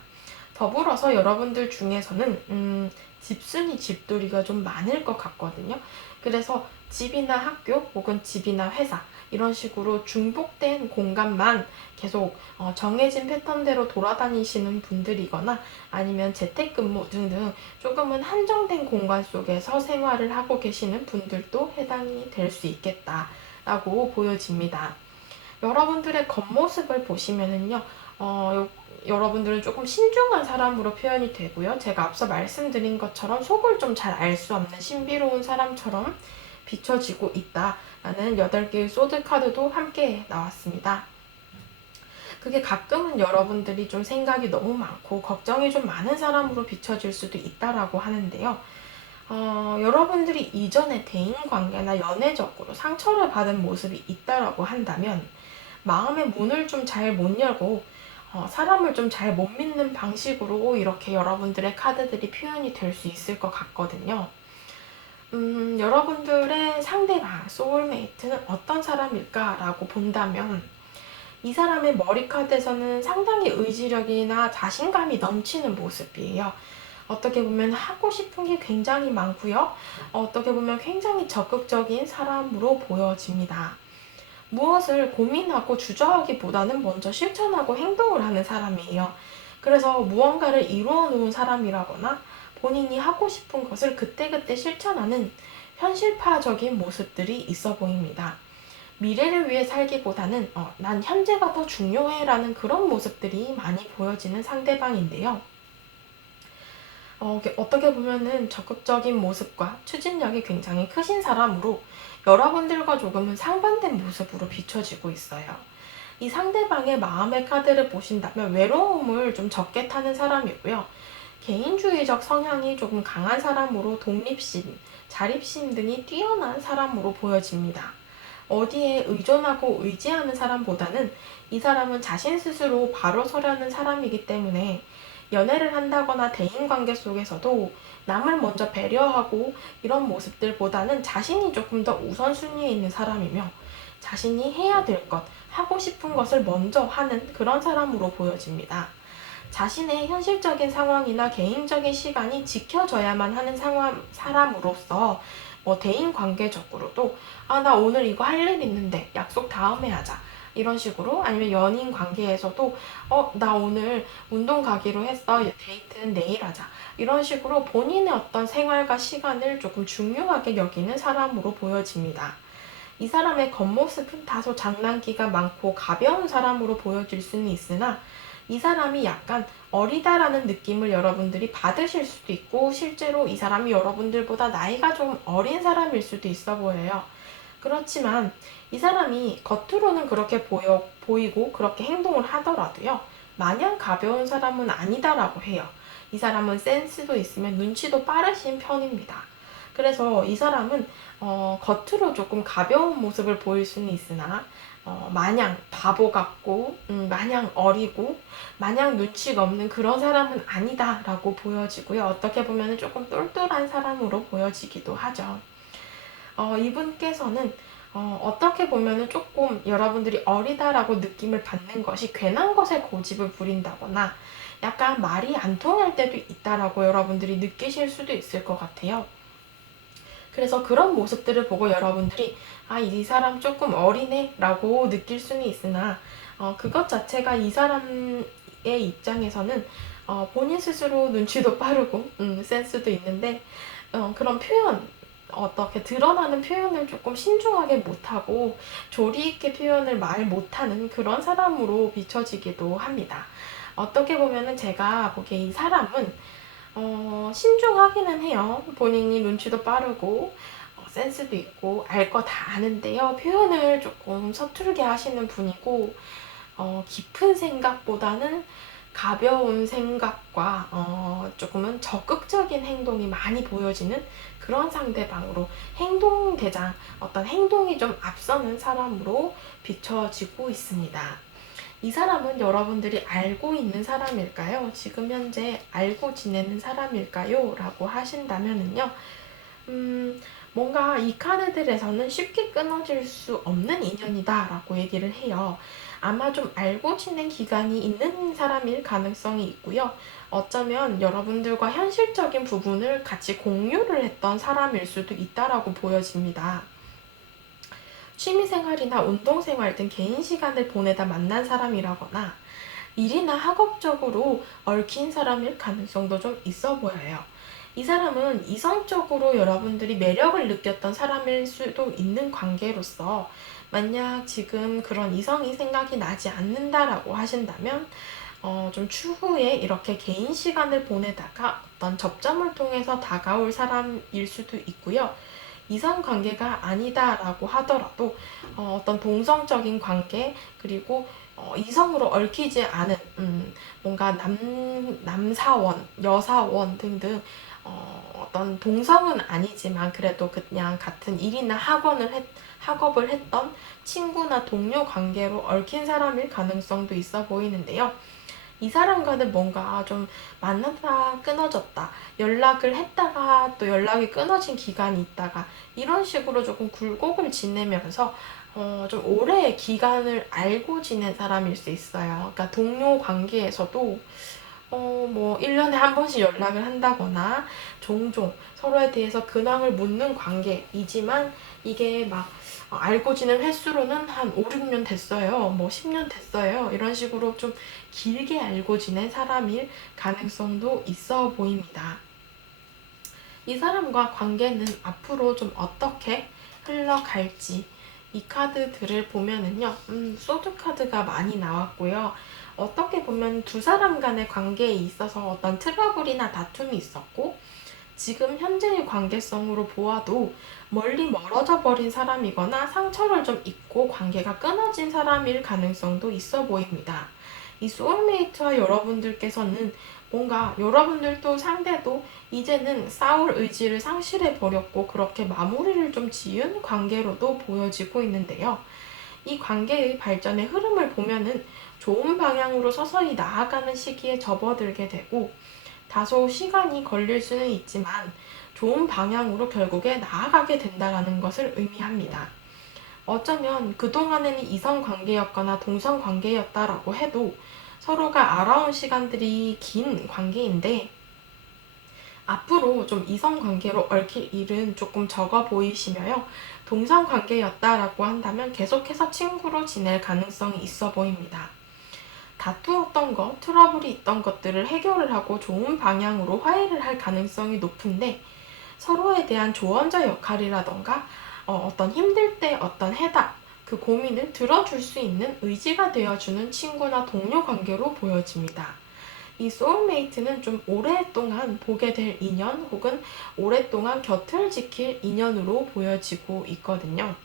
더불어서 여러분들 중에서는 집순이 집돌이가 좀 많을 것 같거든요. 그래서 집이나 학교 혹은 집이나 회사 이런 식으로 중복된 공간만 계속 정해진 패턴대로 돌아다니시는 분들이거나 아니면 재택근무 등등 조금은 한정된 공간 속에서 생활을 하고 계시는 분들도 해당이 될 수 있겠다라고 보여집니다. 여러분들의 겉모습을 보시면은요, 여러분들은 조금 신중한 사람으로 표현이 되고요. 제가 앞서 말씀드린 것처럼 속을 좀 잘 알 수 없는 신비로운 사람처럼 비춰지고 있다라는 8개의 소드 카드도 함께 나왔습니다. 그게 가끔은 여러분들이 좀 생각이 너무 많고 걱정이 좀 많은 사람으로 비춰질 수도 있다라고 하는데요. 여러분들이 이전에 대인관계나 연애적으로 상처를 받은 모습이 있다라고 한다면 마음의 문을 좀 잘 못 열고 사람을 좀 잘 못 믿는 방식으로 이렇게 여러분들의 카드들이 표현이 될 수 있을 것 같거든요. 여러분들의 상대방, 소울메이트는 어떤 사람일까라고 본다면 이 사람의 머리 카드에서는 상당히 의지력이나 자신감이 넘치는 모습이에요. 어떻게 보면 하고 싶은 게 굉장히 많고요. 어떻게 보면 굉장히 적극적인 사람으로 보여집니다. 무엇을 고민하고 주저하기보다는 먼저 실천하고 행동을 하는 사람이에요. 그래서 무언가를 이루어 놓은 사람이라거나 본인이 하고 싶은 것을 그때그때 실천하는 현실파적인 모습들이 있어 보입니다. 미래를 위해 살기보다는 난 현재가 더 중요해 라는 그런 모습들이 많이 보여지는 상대방인데요. 어떻게 보면은 적극적인 모습과 추진력이 굉장히 크신 사람으로 여러분들과 조금은 상반된 모습으로 비춰지고 있어요. 이 상대방의 마음의 카드를 보신다면 외로움을 좀 적게 타는 사람이고요. 개인주의적 성향이 조금 강한 사람으로 독립심, 자립심 등이 뛰어난 사람으로 보여집니다. 어디에 의존하고 의지하는 사람보다는 이 사람은 자신 스스로 바로 서려는 사람이기 때문에 연애를 한다거나 대인관계 속에서도 남을 먼저 배려하고 이런 모습들보다는 자신이 조금 더 우선순위에 있는 사람이며 자신이 해야 될 것, 하고 싶은 것을 먼저 하는 그런 사람으로 보여집니다. 자신의 현실적인 상황이나 개인적인 시간이 지켜져야만 하는 사람으로서 대인 관계적으로도 아, 나 오늘 이거 할 일 있는데 약속 다음에 하자. 이런 식으로 아니면 연인 관계에서도 나 오늘 운동 가기로 했어. 데이트는 내일 하자. 이런 식으로 본인의 어떤 생활과 시간을 조금 중요하게 여기는 사람으로 보여집니다. 이 사람의 겉모습은 다소 장난기가 많고 가벼운 사람으로 보여질 수는 있으나 이 사람이 약간 어리다라는 느낌을 여러분들이 받으실 수도 있고 실제로 이 사람이 여러분들보다 나이가 좀 어린 사람일 수도 있어 보여요. 그렇지만 이 사람이 겉으로는 그렇게 보이고 그렇게 행동을 하더라도요. 마냥 가벼운 사람은 아니다라고 해요. 이 사람은 센스도 있으면 눈치도 빠르신 편입니다. 그래서 이 사람은 겉으로 조금 가벼운 모습을 보일 수는 있으나 마냥 바보 같고 마냥 어리고 마냥 눈치가 없는 그런 사람은 아니다라고 보여지고요. 어떻게 보면 조금 똘똘한 사람으로 보여지기도 하죠. 이분께서는 어떻게 보면 조금 여러분들이 어리다라고 느낌을 받는 것이 괜한 것에 고집을 부린다거나 약간 말이 안 통할 때도 있다라고 여러분들이 느끼실 수도 있을 것 같아요. 그래서 그런 모습들을 보고 여러분들이 아, 이 사람 조금 어리네 라고 느낄 수는 있으나 그것 자체가 이 사람의 입장에서는 본인 스스로 눈치도 빠르고 센스도 있는데 그런 표현 어떻게 드러나는 표현을 조금 신중하게 못하고 조리 있게 표현을 말 못하는 그런 사람으로 비춰지기도 합니다. 어떻게 보면은 제가 보기에 이 사람은 신중하기는 해요. 본인이 눈치도 빠르고 센스도 있고 알 거 다 아는데요. 표현을 조금 서투르게 하시는 분이고 깊은 생각보다는 가벼운 생각과 조금은 적극적인 행동이 많이 보여지는 그런 상대방으로 행동대장, 어떤 행동이 좀 앞서는 사람으로 비춰지고 있습니다. 이 사람은 여러분들이 알고 있는 사람일까요? 지금 현재 알고 지내는 사람일까요? 라고 하신다면은요, 뭔가 이 카드들에서는 쉽게 끊어질 수 없는 인연이다 라고 얘기를 해요. 아마 좀 알고 지낸 기간이 있는 사람일 가능성이 있고요. 어쩌면 여러분들과 현실적인 부분을 같이 공유를 했던 사람일 수도 있다라고 보여집니다. 취미생활이나 운동생활 등 개인 시간을 보내다 만난 사람이라거나 일이나 학업적으로 얽힌 사람일 가능성도 좀 있어 보여요. 이 사람은 이성적으로 여러분들이 매력을 느꼈던 사람일 수도 있는 관계로서 만약 지금 그런 이성이 생각이 나지 않는다라고 하신다면 좀 추후에 이렇게 개인 시간을 보내다가 어떤 접점을 통해서 다가올 사람일 수도 있고요. 이성 관계가 아니다라고 하더라도 어떤 동성적인 관계 그리고 이성으로 얽히지 않은 뭔가 남사원, 여사원 등등 어떤 동성은 아니지만 그래도 그냥 같은 일이나 학업을 했던 친구나 동료 관계로 얽힌 사람일 가능성도 있어 보이는데요. 이 사람과는 뭔가 좀 만나다 끊어졌다. 연락을 했다가 또 연락이 끊어진 기간이 있다가 이런 식으로 조금 굴곡을 지내면서 좀 오래 기간을 알고 지낸 사람일 수 있어요. 그러니까 동료 관계에서도 뭐 1년에 한 번씩 연락을 한다거나 종종 서로에 대해서 근황을 묻는 관계이지만 이게 막 알고 지낸 횟수로는 한 5, 6년 됐어요. 뭐 10년 됐어요. 이런 식으로 좀 길게 알고 지낸 사람일 가능성도 있어 보입니다. 이 사람과 관계는 앞으로 좀 어떻게 흘러갈지 이 카드들을 보면은요, 소드 카드가 많이 나왔고요. 어떻게 보면 두 사람 간의 관계에 있어서 어떤 트러블이나 다툼이 있었고, 지금 현재의 관계성으로 보아도 멀리 멀어져 버린 사람이거나 상처를 좀 입고 관계가 끊어진 사람일 가능성도 있어 보입니다. 이 소울메이트와 여러분들께서는 뭔가 여러분들도 상대도 이제는 싸울 의지를 상실해 버렸고 그렇게 마무리를 좀 지은 관계로도 보여지고 있는데요. 이 관계의 발전의 흐름을 보면은 좋은 방향으로 서서히 나아가는 시기에 접어들게 되고 다소 시간이 걸릴 수는 있지만 좋은 방향으로 결국에 나아가게 된다는 것을 의미합니다. 어쩌면 그동안에는 이성 관계였거나 동성 관계였다라고 해도 서로가 알아온 시간들이 긴 관계인데 앞으로 좀 이성 관계로 얽힐 일은 조금 적어 보이시며요. 동성 관계였다라고 한다면 계속해서 친구로 지낼 가능성이 있어 보입니다. 다투었던 것, 트러블이 있던 것들을 해결을 하고 좋은 방향으로 화해를 할 가능성이 높은데 서로에 대한 조언자 역할이라던가 어떤 힘들 때 어떤 해답, 그 고민을 들어줄 수 있는 의지가 되어주는 친구나 동료 관계로 보여집니다. 이 소울메이트는 좀 오랫동안 보게 될 인연 혹은 오랫동안 곁을 지킬 인연으로 보여지고 있거든요.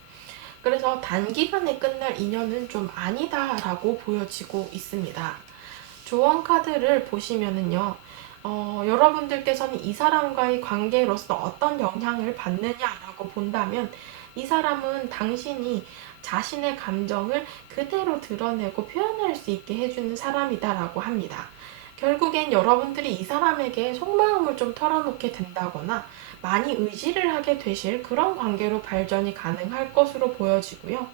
그래서 단기간에 끝날 인연은 좀 아니다라고 보여지고 있습니다. 조언 카드를 보시면은요, 여러분들께서는 이 사람과의 관계로서 어떤 영향을 받느냐라고 본다면 이 사람은 당신이 자신의 감정을 그대로 드러내고 표현할 수 있게 해주는 사람이다라고 합니다. 결국엔 여러분들이 이 사람에게 속마음을 좀 털어놓게 된다거나 많이 의지를 하게 되실 그런 관계로 발전이 가능할 것으로 보여지고요.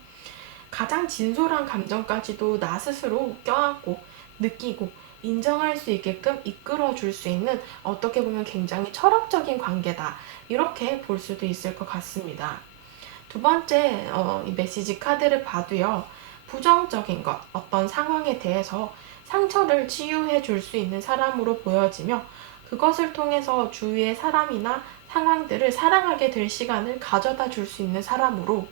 가장 진솔한 감정까지도 나 스스로 껴안고 느끼고 인정할 수 있게끔 이끌어 줄 수 있는 어떻게 보면 굉장히 철학적인 관계다. 이렇게 볼 수도 있을 것 같습니다. 두 번째, 이 메시지 카드를 봐도요. 부정적인 것, 어떤 상황에 대해서 상처를 치유해 줄 수 있는 사람으로 보여지며 그것을 통해서 주위의 사람이나 상황들을 사랑하게 될 시간을 가져다 줄 수 있는 사람으로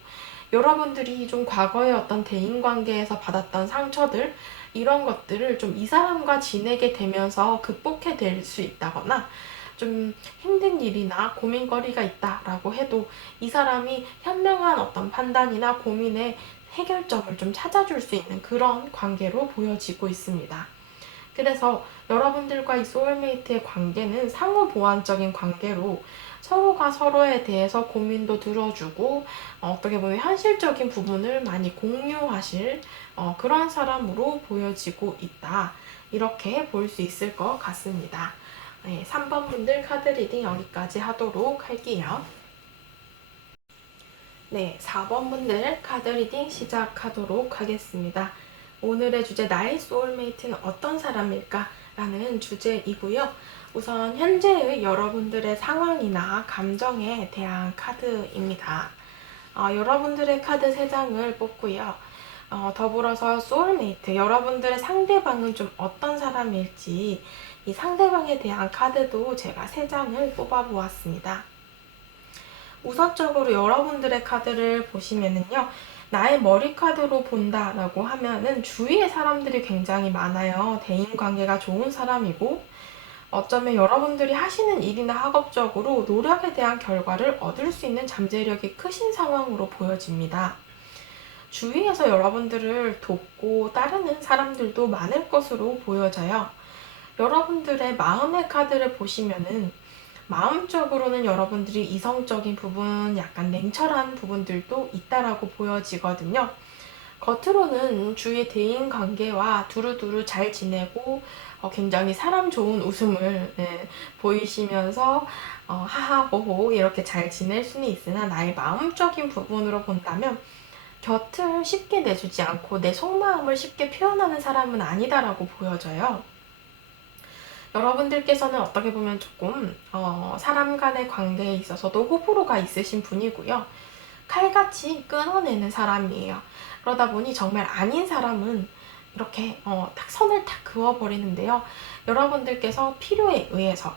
여러분들이 좀 과거의 어떤 대인관계에서 받았던 상처들 이런 것들을 좀 이 사람과 지내게 되면서 극복해 낼 수 있다거나 좀 힘든 일이나 고민거리가 있다라고 해도 이 사람이 현명한 어떤 판단이나 고민의 해결점을 좀 찾아줄 수 있는 그런 관계로 보여지고 있습니다. 그래서 여러분들과 이 소울메이트의 관계는 상호 보완적인 관계로 서로가 서로에 대해서 고민도 들어주고 어떻게 보면 현실적인 부분을 많이 공유하실 그런 사람으로 보여지고 있다. 이렇게 볼 수 있을 것 같습니다. 네, 3번 분들 카드 리딩 여기까지 하도록 할게요. 네, 4번 분들 카드 리딩 시작하도록 하겠습니다. 오늘의 주제 나의 소울메이트는 어떤 사람일까? 라는 주제이고요. 우선 현재의 여러분들의 상황이나 감정에 대한 카드입니다. 여러분들의 카드 3장을 뽑고요. 더불어서 소울메이트, 여러분들의 상대방은 좀 어떤 사람일지 이 상대방에 대한 카드도 제가 3장을 뽑아보았습니다. 우선적으로 여러분들의 카드를 보시면은요. 나의 머리 카드로 본다라고 하면은 주위의 사람들이 굉장히 많아요. 대인관계가 좋은 사람이고 어쩌면 여러분들이 하시는 일이나 학업적으로 노력에 대한 결과를 얻을 수 있는 잠재력이 크신 상황으로 보여집니다. 주위에서 여러분들을 돕고 따르는 사람들도 많을 것으로 보여져요. 여러분들의 마음의 카드를 보시면은 마음적으로는 여러분들이 이성적인 부분, 약간 냉철한 부분들도 있다라고 보여지거든요. 겉으로는 주위의 대인 관계와 두루두루 잘 지내고 굉장히 사람 좋은 웃음을 보이시면서 하하호호 이렇게 잘 지낼 수는 있으나 나의 마음적인 부분으로 본다면 곁을 쉽게 내주지 않고 내 속마음을 쉽게 표현하는 사람은 아니다라고 보여져요. 여러분들께서는 어떻게 보면 조금 사람 간의 관계에 있어서도 호불호가 있으신 분이고요. 칼같이 끊어내는 사람이에요. 그러다 보니 정말 아닌 사람은 이렇게 딱 선을 딱 그어버리는데요. 여러분들께서 필요에 의해서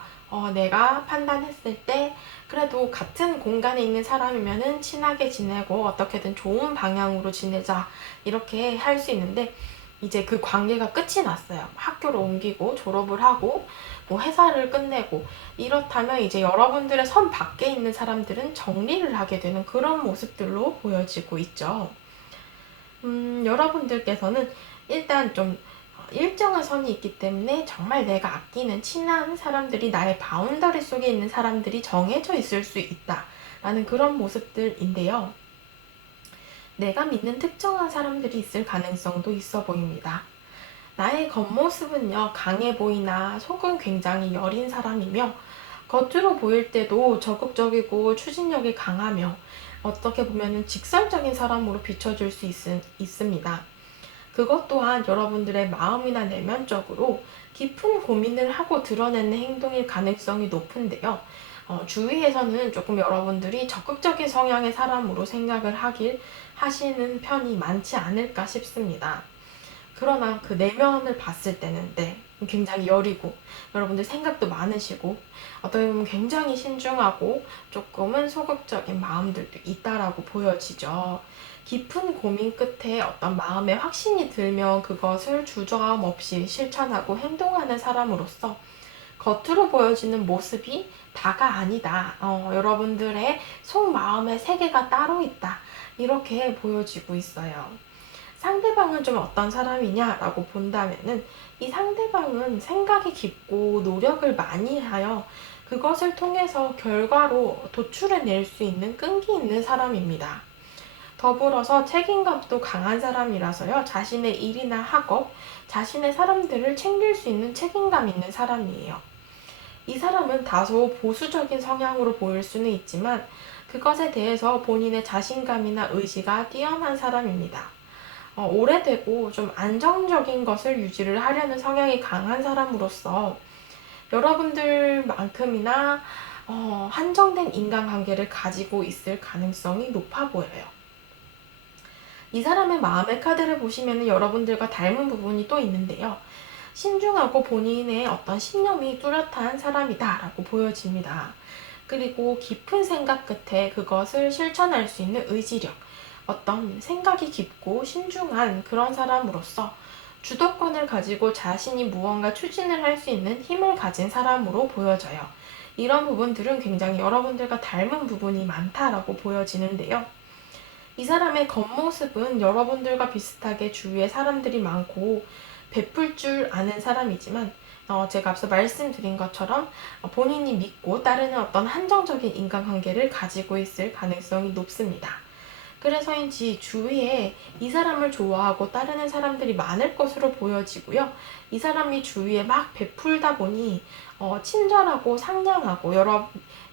내가 판단했을 때 그래도 같은 공간에 있는 사람이면은 친하게 지내고 어떻게든 좋은 방향으로 지내자 이렇게 할 수 있는데 이제 그 관계가 끝이 났어요. 학교를 옮기고 졸업을 하고 뭐 회사를 끝내고 이렇다면 이제 여러분들의 선 밖에 있는 사람들은 정리를 하게 되는 그런 모습들로 보여지고 있죠. 여러분들께서는 일단 좀 일정한 선이 있기 때문에 정말 내가 아끼는 친한 사람들이 나의 바운더리 속에 있는 사람들이 정해져 있을 수 있다라는 그런 모습들인데요. 내가 믿는 특정한 사람들이 있을 가능성도 있어 보입니다. 나의 겉모습은요, 강해 보이나 속은 굉장히 여린 사람이며 겉으로 보일 때도 적극적이고 추진력이 강하며 어떻게 보면 직설적인 사람으로 비춰질 수 있습니다. 그것 또한 여러분들의 마음이나 내면적으로 깊은 고민을 하고 드러내는 행동일 가능성이 높은데요. 주위에서는 조금 여러분들이 적극적인 성향의 사람으로 생각을 하시는 편이 많지 않을까 싶습니다. 그러나 그 내면을 봤을 때는 굉장히 여리고 여러분들 생각도 많으시고 어떻게 보면 굉장히 신중하고 조금은 소극적인 마음들도 있다라고 보여지죠. 깊은 고민 끝에 어떤 마음의 확신이 들면 그것을 주저함 없이 실천하고 행동하는 사람으로서 겉으로 보여지는 모습이 다가 아니다. 여러분들의 속마음의 세계가 따로 있다. 이렇게 보여지고 있어요. 상대방은 좀 어떤 사람이냐라고 본다면은 이 상대방은 생각이 깊고 노력을 많이 하여 그것을 통해서 결과로 도출해낼 수 있는 끈기 있는 사람입니다. 더불어서 책임감도 강한 사람이라서요. 자신의 일이나 학업, 자신의 사람들을 챙길 수 있는 책임감 있는 사람이에요. 이 사람은 다소 보수적인 성향으로 보일 수는 있지만 그것에 대해서 본인의 자신감이나 의지가 뛰어난 사람입니다. 오래되고 좀 안정적인 것을 유지를 하려는 성향이 강한 사람으로서 여러분들만큼이나 한정된 인간관계를 가지고 있을 가능성이 높아 보여요. 이 사람의 마음의 카드를 보시면 여러분들과 닮은 부분이 또 있는데요. 신중하고 본인의 어떤 신념이 뚜렷한 사람이다 라고 보여집니다. 그리고 깊은 생각 끝에 그것을 실천할 수 있는 의지력, 어떤 생각이 깊고 신중한 그런 사람으로서 주도권을 가지고 자신이 무언가 추진을 할 수 있는 힘을 가진 사람으로 보여져요. 이런 부분들은 굉장히 여러분들과 닮은 부분이 많다라고 보여지는데요. 이 사람의 겉모습은 여러분들과 비슷하게 주위에 사람들이 많고 베풀 줄 아는 사람이지만 제가 앞서 말씀드린 것처럼 본인이 믿고 따르는 어떤 한정적인 인간관계를 가지고 있을 가능성이 높습니다. 그래서인지 주위에 이 사람을 좋아하고 따르는 사람들이 많을 것으로 보여지고요. 이 사람이 주위에 막 베풀다 보니 친절하고 상냥하고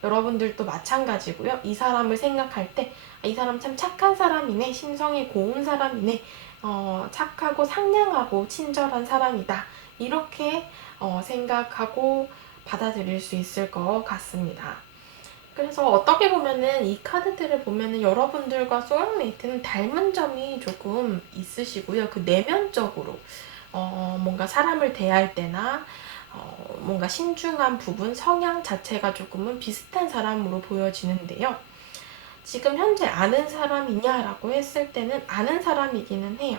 여러분들도 마찬가지고요. 이 사람을 생각할 때 이 사람 참 착한 사람이네, 심성이 고운 사람이네, 착하고 상냥하고 친절한 사람이다. 이렇게 생각하고 받아들일 수 있을 것 같습니다. 그래서 어떻게 보면은 이 카드들을 보면은 여러분들과 소울메이트는 닮은 점이 조금 있으시고요. 그 내면적으로 뭔가 사람을 대할 때나 뭔가 신중한 부분, 성향 자체가 조금은 비슷한 사람으로 보여지는데요. 지금 현재 아는 사람이냐라고 했을 때는 아는 사람이기는 해요.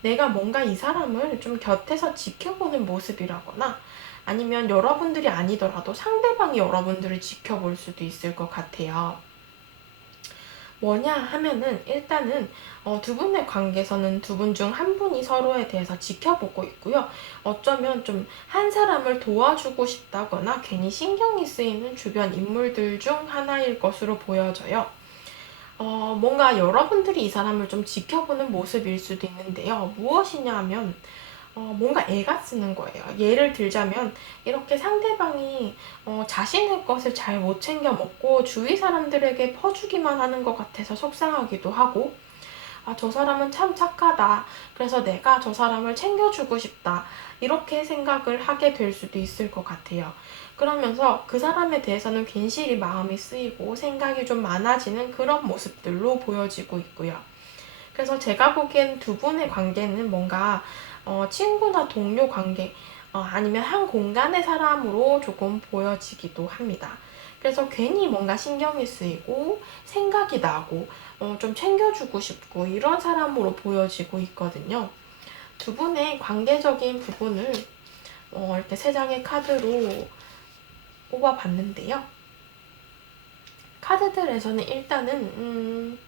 내가 뭔가 이 사람을 좀 곁에서 지켜보는 모습이라거나 아니면 여러분들이 아니더라도 상대방이 여러분들을 지켜볼 수도 있을 것 같아요. 뭐냐 하면은 일단은 두 분의 관계에서는 두 분 중 한 분이 서로에 대해서 지켜보고 있고요. 어쩌면 좀 한 사람을 도와주고 싶다거나 괜히 신경이 쓰이는 주변 인물들 중 하나일 것으로 보여져요. 뭔가 여러분들이 이 사람을 좀 지켜보는 모습일 수도 있는데요. 무엇이냐 하면 뭔가 애가 쓰는 거예요. 예를 들자면 이렇게 상대방이 자신의 것을 잘 못 챙겨 먹고 주위 사람들에게 퍼주기만 하는 것 같아서 속상하기도 하고 저 사람은 참 착하다. 그래서 내가 저 사람을 챙겨주고 싶다. 이렇게 생각을 하게 될 수도 있을 것 같아요. 그러면서 그 사람에 대해서는 괜시리 마음이 쓰이고 생각이 좀 많아지는 그런 모습들로 보여지고 있고요. 그래서 제가 보기엔 두 분의 관계는 뭔가 친구나 동료 관계 아니면 한 공간의 사람으로 조금 보여지기도 합니다. 그래서 괜히 뭔가 신경이 쓰이고 생각이 나고 좀 챙겨주고 싶고 이런 사람으로 보여지고 있거든요. 두 분의 관계적인 부분을 이렇게 세 장의 카드로 뽑아봤는데요. 카드들에서는 일단은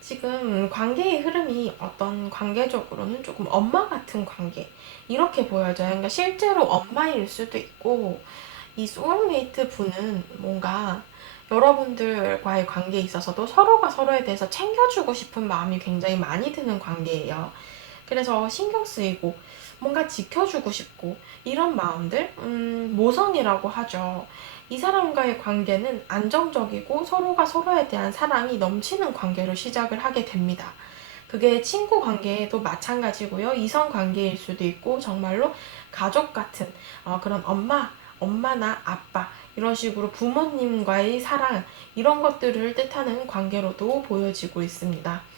지금 관계의 흐름이 어떤 관계적으로는 조금 엄마 같은 관계 이렇게 보여져요. 그러니까 실제로 엄마일 수도 있고 이 소울메이트 분은 뭔가 여러분들과의 관계에 있어서도 서로가 서로에 대해서 챙겨주고 싶은 마음이 굉장히 많이 드는 관계예요. 그래서 신경 쓰이고 뭔가 지켜주고 싶고 이런 마음들 모성이라고 하죠. 이 사람과의 관계는 안정적이고 서로가 서로에 대한 사랑이 넘치는 관계로 시작을 하게 됩니다. 그게 친구 관계도 마찬가지고요. 이성 관계일 수도 있고 정말로 가족 같은 그런 엄마나 아빠 이런 식으로 부모님과의 사랑 이런 것들을 뜻하는 관계로도 보여지고 있습니다.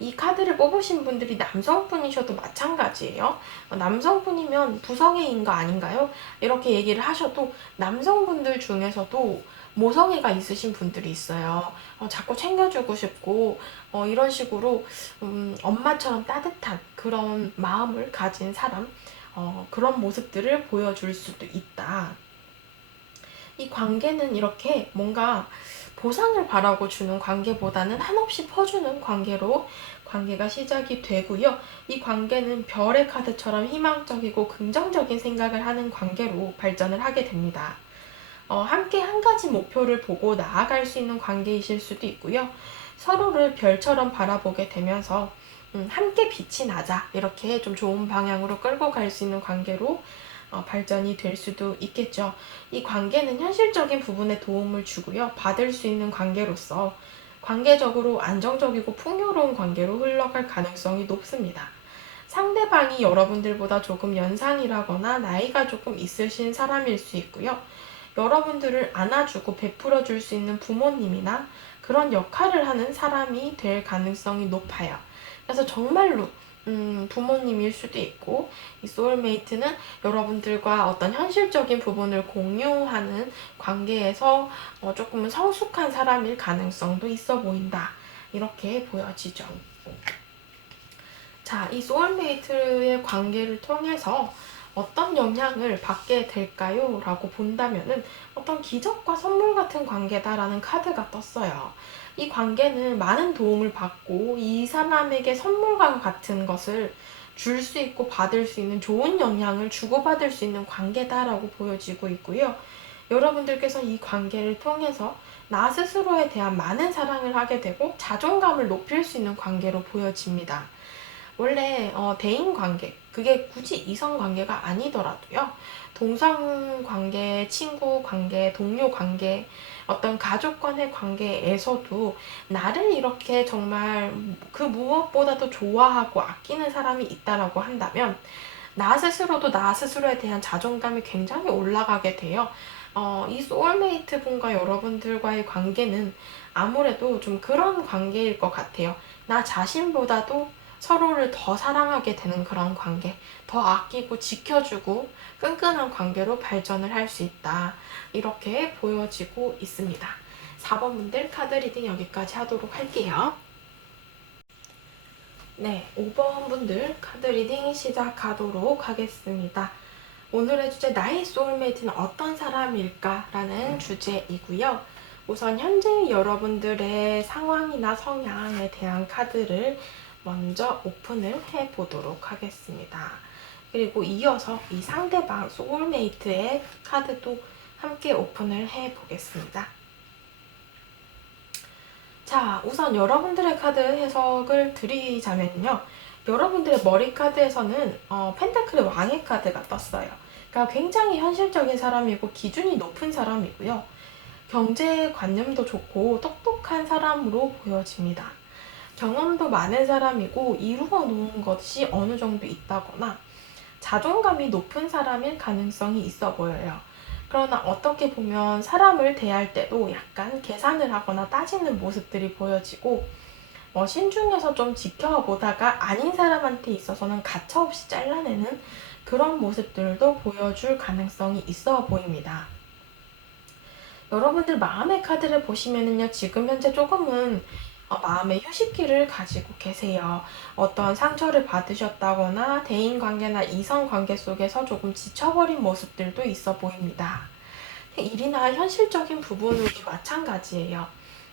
이 카드를 뽑으신 분들이 남성분이셔도 마찬가지예요. 남성분이면 부성애인 거 아닌가요? 이렇게 얘기를 하셔도 남성분들 중에서도 모성애가 있으신 분들이 있어요. 자꾸 챙겨주고 싶고 이런 식으로 엄마처럼 따뜻한 그런 마음을 가진 사람 그런 모습들을 보여줄 수도 있다. 이 관계는 이렇게 뭔가 보상을 바라고 주는 관계보다는 한없이 퍼주는 관계로 관계가 시작이 되고요. 이 관계는 별의 카드처럼 희망적이고 긍정적인 생각을 하는 관계로 발전을 하게 됩니다. 함께 한 가지 목표를 보고 나아갈 수 있는 관계이실 수도 있고요. 서로를 별처럼 바라보게 되면서 함께 빛이 나자 이렇게 좀 좋은 방향으로 끌고 갈 수 있는 관계로 발전이 될 수도 있겠죠. 이 관계는 현실적인 부분에 도움을 주고요. 받을 수 있는 관계로서 관계적으로 안정적이고 풍요로운 관계로 흘러갈 가능성이 높습니다. 상대방이 여러분들보다 조금 연상이라거나 나이가 조금 있으신 사람일 수 있고요. 여러분들을 안아주고 베풀어 줄 수 있는 부모님이나 그런 역할을 하는 사람이 될 가능성이 높아요. 그래서 정말로 부모님일 수도 있고 이 소울메이트는 여러분들과 어떤 현실적인 부분을 공유하는 관계에서 조금은 성숙한 사람일 가능성도 있어 보인다. 이렇게 보여지죠. 자, 이 소울메이트의 관계를 통해서 어떤 영향을 받게 될까요? 라고 본다면은 어떤 기적과 선물 같은 관계다라는 카드가 떴어요. 이 관계는 많은 도움을 받고 이 사람에게 선물과 같은 것을 줄 수 있고 받을 수 있는 좋은 영향을 주고받을 수 있는 관계다라고 보여지고 있고요. 여러분들께서 이 관계를 통해서 나 스스로에 대한 많은 사랑을 하게 되고 자존감을 높일 수 있는 관계로 보여집니다. 원래 대인 관계, 그게 굳이 이성 관계가 아니더라도요. 동성 관계, 친구 관계, 동료 관계, 어떤 가족 간의 관계에서도 나를 이렇게 정말 그 무엇보다도 좋아하고 아끼는 사람이 있다라고 한다면 나 스스로도 나 스스로에 대한 자존감이 굉장히 올라가게 돼요. 이 소울메이트 분과 여러분들과의 관계는 아무래도 좀 그런 관계일 것 같아요. 나 자신보다도 서로를 더 사랑하게 되는 그런 관계, 더 아끼고 지켜주고 끈끈한 관계로 발전을 할 수 있다. 이렇게 보여지고 있습니다. 4번 분들 카드 리딩 여기까지 하도록 할게요. 네, 5번 분들 카드 리딩 시작하도록 하겠습니다. 오늘의 주제 나의 소울메이트는 어떤 사람일까? 라는 주제이고요. 우선 현재 여러분들의 상황이나 성향에 대한 카드를 먼저 오픈을 해보도록 하겠습니다. 그리고 이어서 이 상대방 소울메이트의 카드도 함께 오픈을 해보겠습니다. 자, 우선 여러분들의 카드 해석을 드리자면요. 여러분들의 머리 카드에서는 펜타클의 왕의 카드가 떴어요. 그러니까 굉장히 현실적인 사람이고 기준이 높은 사람이고요. 경제관념도 좋고 똑똑한 사람으로 보여집니다. 경험도 많은 사람이고 이루어 놓은 것이 어느 정도 있다거나 자존감이 높은 사람일 가능성이 있어 보여요. 그러나 어떻게 보면 사람을 대할 때도 약간 계산을 하거나 따지는 모습들이 보여지고 신중해서 좀 지켜보다가 아닌 사람한테 있어서는 가차없이 잘라내는 그런 모습들도 보여줄 가능성이 있어 보입니다. 여러분들 마음의 카드를 보시면은요, 지금 현재 조금은 마음의 휴식기를 가지고 계세요. 어떤 상처를 받으셨다거나 대인관계나 이성관계 속에서 조금 지쳐버린 모습들도 있어 보입니다. 일이나 현실적인 부분으로도 마찬가지예요.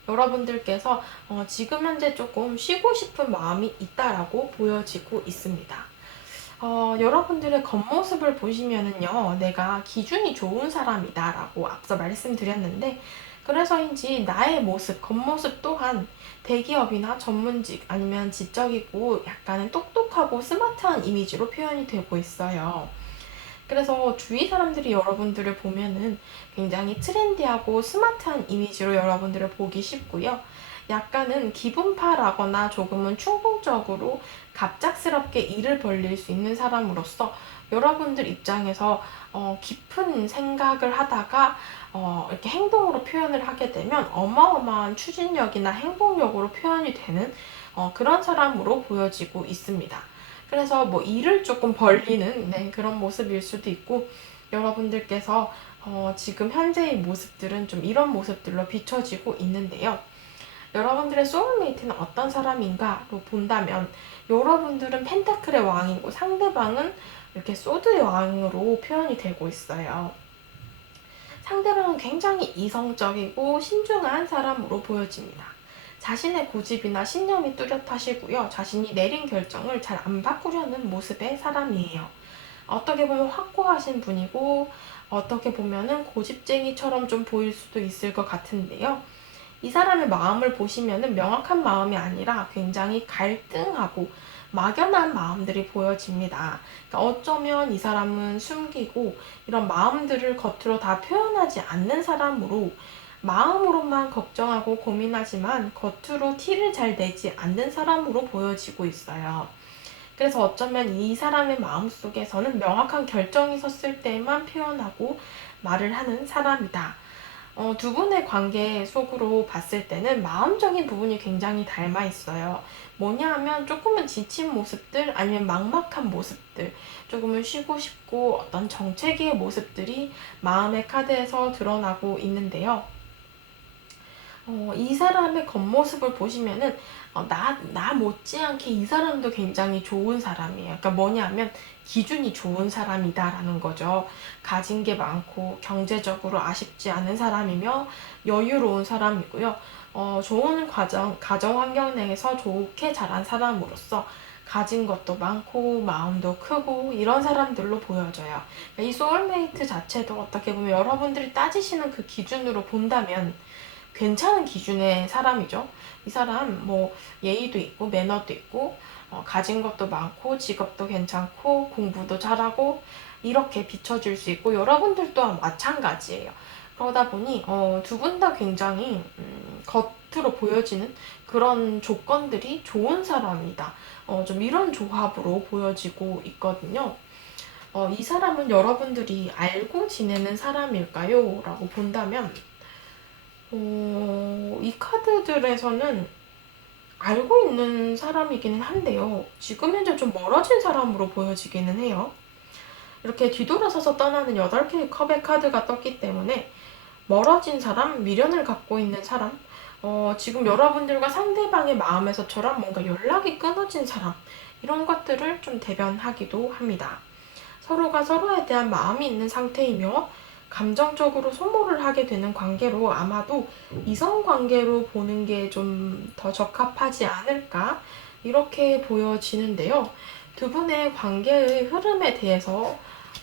여러분들께서 지금 현재 조금 쉬고 싶은 마음이 있다라고 보여지고 있습니다. 여러분들의 겉모습을 보시면은요, 내가 기준이 좋은 사람이다 라고 앞서 말씀드렸는데, 그래서인지 나의 모습, 겉모습 또한 대기업이나 전문직 아니면 지적이고 약간은 똑똑하고 스마트한 이미지로 표현이 되고 있어요. 그래서 주위 사람들이 여러분들을 보면은 굉장히 트렌디하고 스마트한 이미지로 여러분들을 보기 쉽고요. 약간은 기분파라거나 조금은 충동적으로 갑작스럽게 일을 벌릴 수 있는 사람으로서 여러분들 입장에서 깊은 생각을 하다가 이렇게 행동으로 표현을 하게 되면 어마어마한 추진력이나 행동력으로 표현이 되는 그런 사람으로 보여지고 있습니다. 그래서 뭐 일을 조금 벌리는 그런 모습일 수도 있고 여러분들께서 지금 현재의 모습들은 좀 이런 모습들로 비춰지고 있는데요. 여러분들의 소울메이트는 어떤 사람인가로 본다면 여러분들은 펜타클의 왕이고 상대방은 이렇게 소드의 왕으로 표현이 되고 있어요. 상대방은 굉장히 이성적이고 신중한 사람으로 보여집니다. 자신의 고집이나 신념이 뚜렷하시고요. 자신이 내린 결정을 잘 안 바꾸려는 모습의 사람이에요. 어떻게 보면 확고하신 분이고 어떻게 보면은 고집쟁이처럼 좀 보일 수도 있을 것 같은데요. 이 사람의 마음을 보시면은 명확한 마음이 아니라 굉장히 갈등하고 막연한 마음들이 보여집니다. 그러니까 어쩌면 이 사람은 숨기고 이런 마음들을 겉으로 다 표현하지 않는 사람으로 마음으로만 걱정하고 고민하지만 겉으로 티를 잘 내지 않는 사람으로 보여지고 있어요. 그래서 어쩌면 이 사람의 마음속에서는 명확한 결정이 섰을 때만 표현하고 말을 하는 사람이다. 두 분의 관계 속으로 봤을 때는 마음적인 부분이 굉장히 닮아 있어요. 뭐냐 하면 조금은 지친 모습들 아니면 막막한 모습들, 조금은 쉬고 싶고 어떤 정체기의 모습들이 마음의 카드에서 드러나고 있는데요. 이 사람의 겉모습을 보시면은 나 못지않게 이 사람도 굉장히 좋은 사람이에요. 그러니까 뭐냐면 기준이 좋은 사람이다라는 거죠. 가진 게 많고 경제적으로 아쉽지 않은 사람이며 여유로운 사람이고요. 좋은 가정 환경 내에서 좋게 자란 사람으로서 가진 것도 많고 마음도 크고 이런 사람들로 보여져요. 그러니까 이 소울메이트 자체도 어떻게 보면 여러분들이 따지시는 그 기준으로 본다면 괜찮은 기준의 사람이죠. 이 사람 뭐 예의도 있고 매너도 있고 가진 것도 많고 직업도 괜찮고 공부도 잘하고 이렇게 비춰질 수 있고 여러분들 또한 마찬가지예요. 그러다 보니 두 분 다 굉장히 겉으로 보여지는 그런 조건들이 좋은 사람이다. 좀 이런 조합으로 보여지고 있거든요. 이 사람은 여러분들이 알고 지내는 사람일까요? 라고 본다면 이 카드들에서는 알고 있는 사람이기는 한데요. 지금 현재 좀 멀어진 사람으로 보여지기는 해요. 이렇게 뒤돌아서서 떠나는 8개의 컵의 카드가 떴기 때문에 멀어진 사람, 미련을 갖고 있는 사람, 지금 여러분들과 상대방의 마음에서처럼 뭔가 연락이 끊어진 사람, 이런 것들을 좀 대변하기도 합니다. 서로가 서로에 대한 마음이 있는 상태이며 감정적으로 소모를 하게 되는 관계로 아마도 이성 관계로 보는 게 좀 더 적합하지 않을까 이렇게 보여지는데요. 두 분의 관계의 흐름에 대해서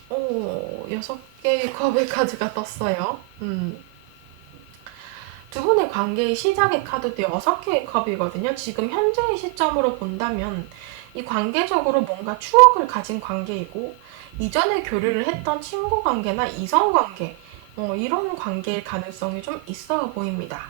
6개의 컵의 카드가 떴어요. 두 분의 관계의 시작의 카드도 6개의 컵이거든요. 지금 현재의 시점으로 본다면 이 관계적으로 뭔가 추억을 가진 관계이고 이전에 교류를 했던 친구 관계나 이성 관계 이런 관계일 가능성이 좀 있어 보입니다.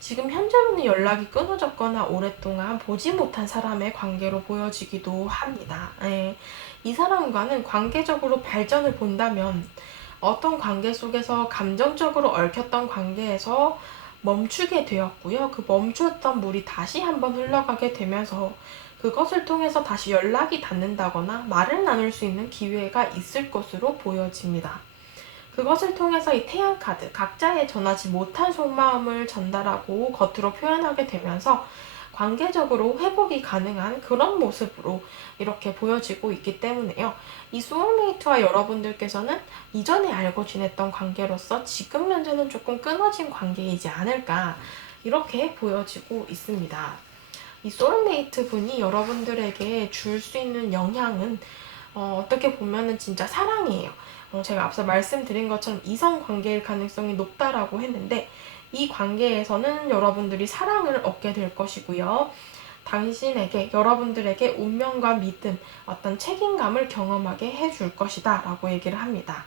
지금 현재로는 연락이 끊어졌거나 오랫동안 보지 못한 사람의 관계로 보여지기도 합니다. 예. 이 사람과는 관계적으로 발전을 본다면 어떤 관계 속에서 감정적으로 얽혔던 관계에서 멈추게 되었고요. 그 멈추었던 물이 다시 한번 흘러가게 되면서 그것을 통해서 다시 연락이 닿는다거나 말을 나눌 수 있는 기회가 있을 것으로 보여집니다. 그것을 통해서 이 태양 카드, 각자의 전하지 못한 속마음을 전달하고 겉으로 표현하게 되면서 관계적으로 회복이 가능한 그런 모습으로 이렇게 보여지고 있기 때문에요. 이 소울메이트와 여러분들께서는 이전에 알고 지냈던 관계로서 지금 현재는 조금 끊어진 관계이지 않을까 이렇게 보여지고 있습니다. 이 소울메이트 분이 여러분들에게 줄 수 있는 영향은 어떻게 보면은 진짜 사랑이에요. 제가 앞서 말씀드린 것처럼 이성 관계일 가능성이 높다라고 했는데 이 관계에서는 여러분들이 사랑을 얻게 될 것이고요. 당신에게, 여러분들에게 운명과 믿음, 어떤 책임감을 경험하게 해줄 것이다 라고 얘기를 합니다.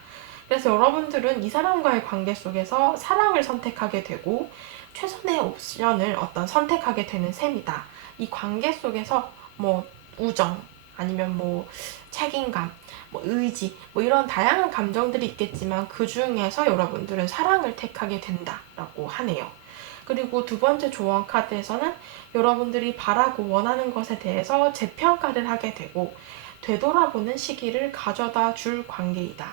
그래서 여러분들은 이 사람과의 관계 속에서 사랑을 선택하게 되고 최선의 옵션을 어떤 선택하게 되는 셈이다. 이 관계 속에서 뭐 우정, 아니면 뭐 책임감, 뭐 의지, 뭐 이런 다양한 감정들이 있겠지만 그 중에서 여러분들은 사랑을 택하게 된다라고 하네요. 그리고 두 번째 조언 카드에서는 여러분들이 바라고 원하는 것에 대해서 재평가를 하게 되고 되돌아보는 시기를 가져다 줄 관계이다.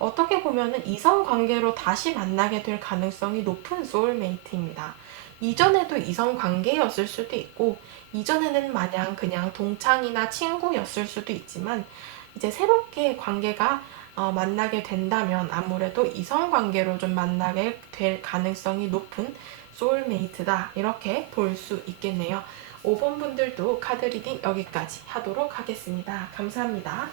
어떻게 보면은 이성 관계로 다시 만나게 될 가능성이 높은 소울메이트입니다. 이전에도 이성 관계였을 수도 있고 이전에는 마냥 그냥 동창이나 친구였을 수도 있지만 이제 새롭게 관계가 만나게 된다면 아무래도 이성 관계로 좀 만나게 될 가능성이 높은 소울메이트다 이렇게 볼 수 있겠네요. 5번 분들도 카드 리딩 여기까지 하도록 하겠습니다. 감사합니다.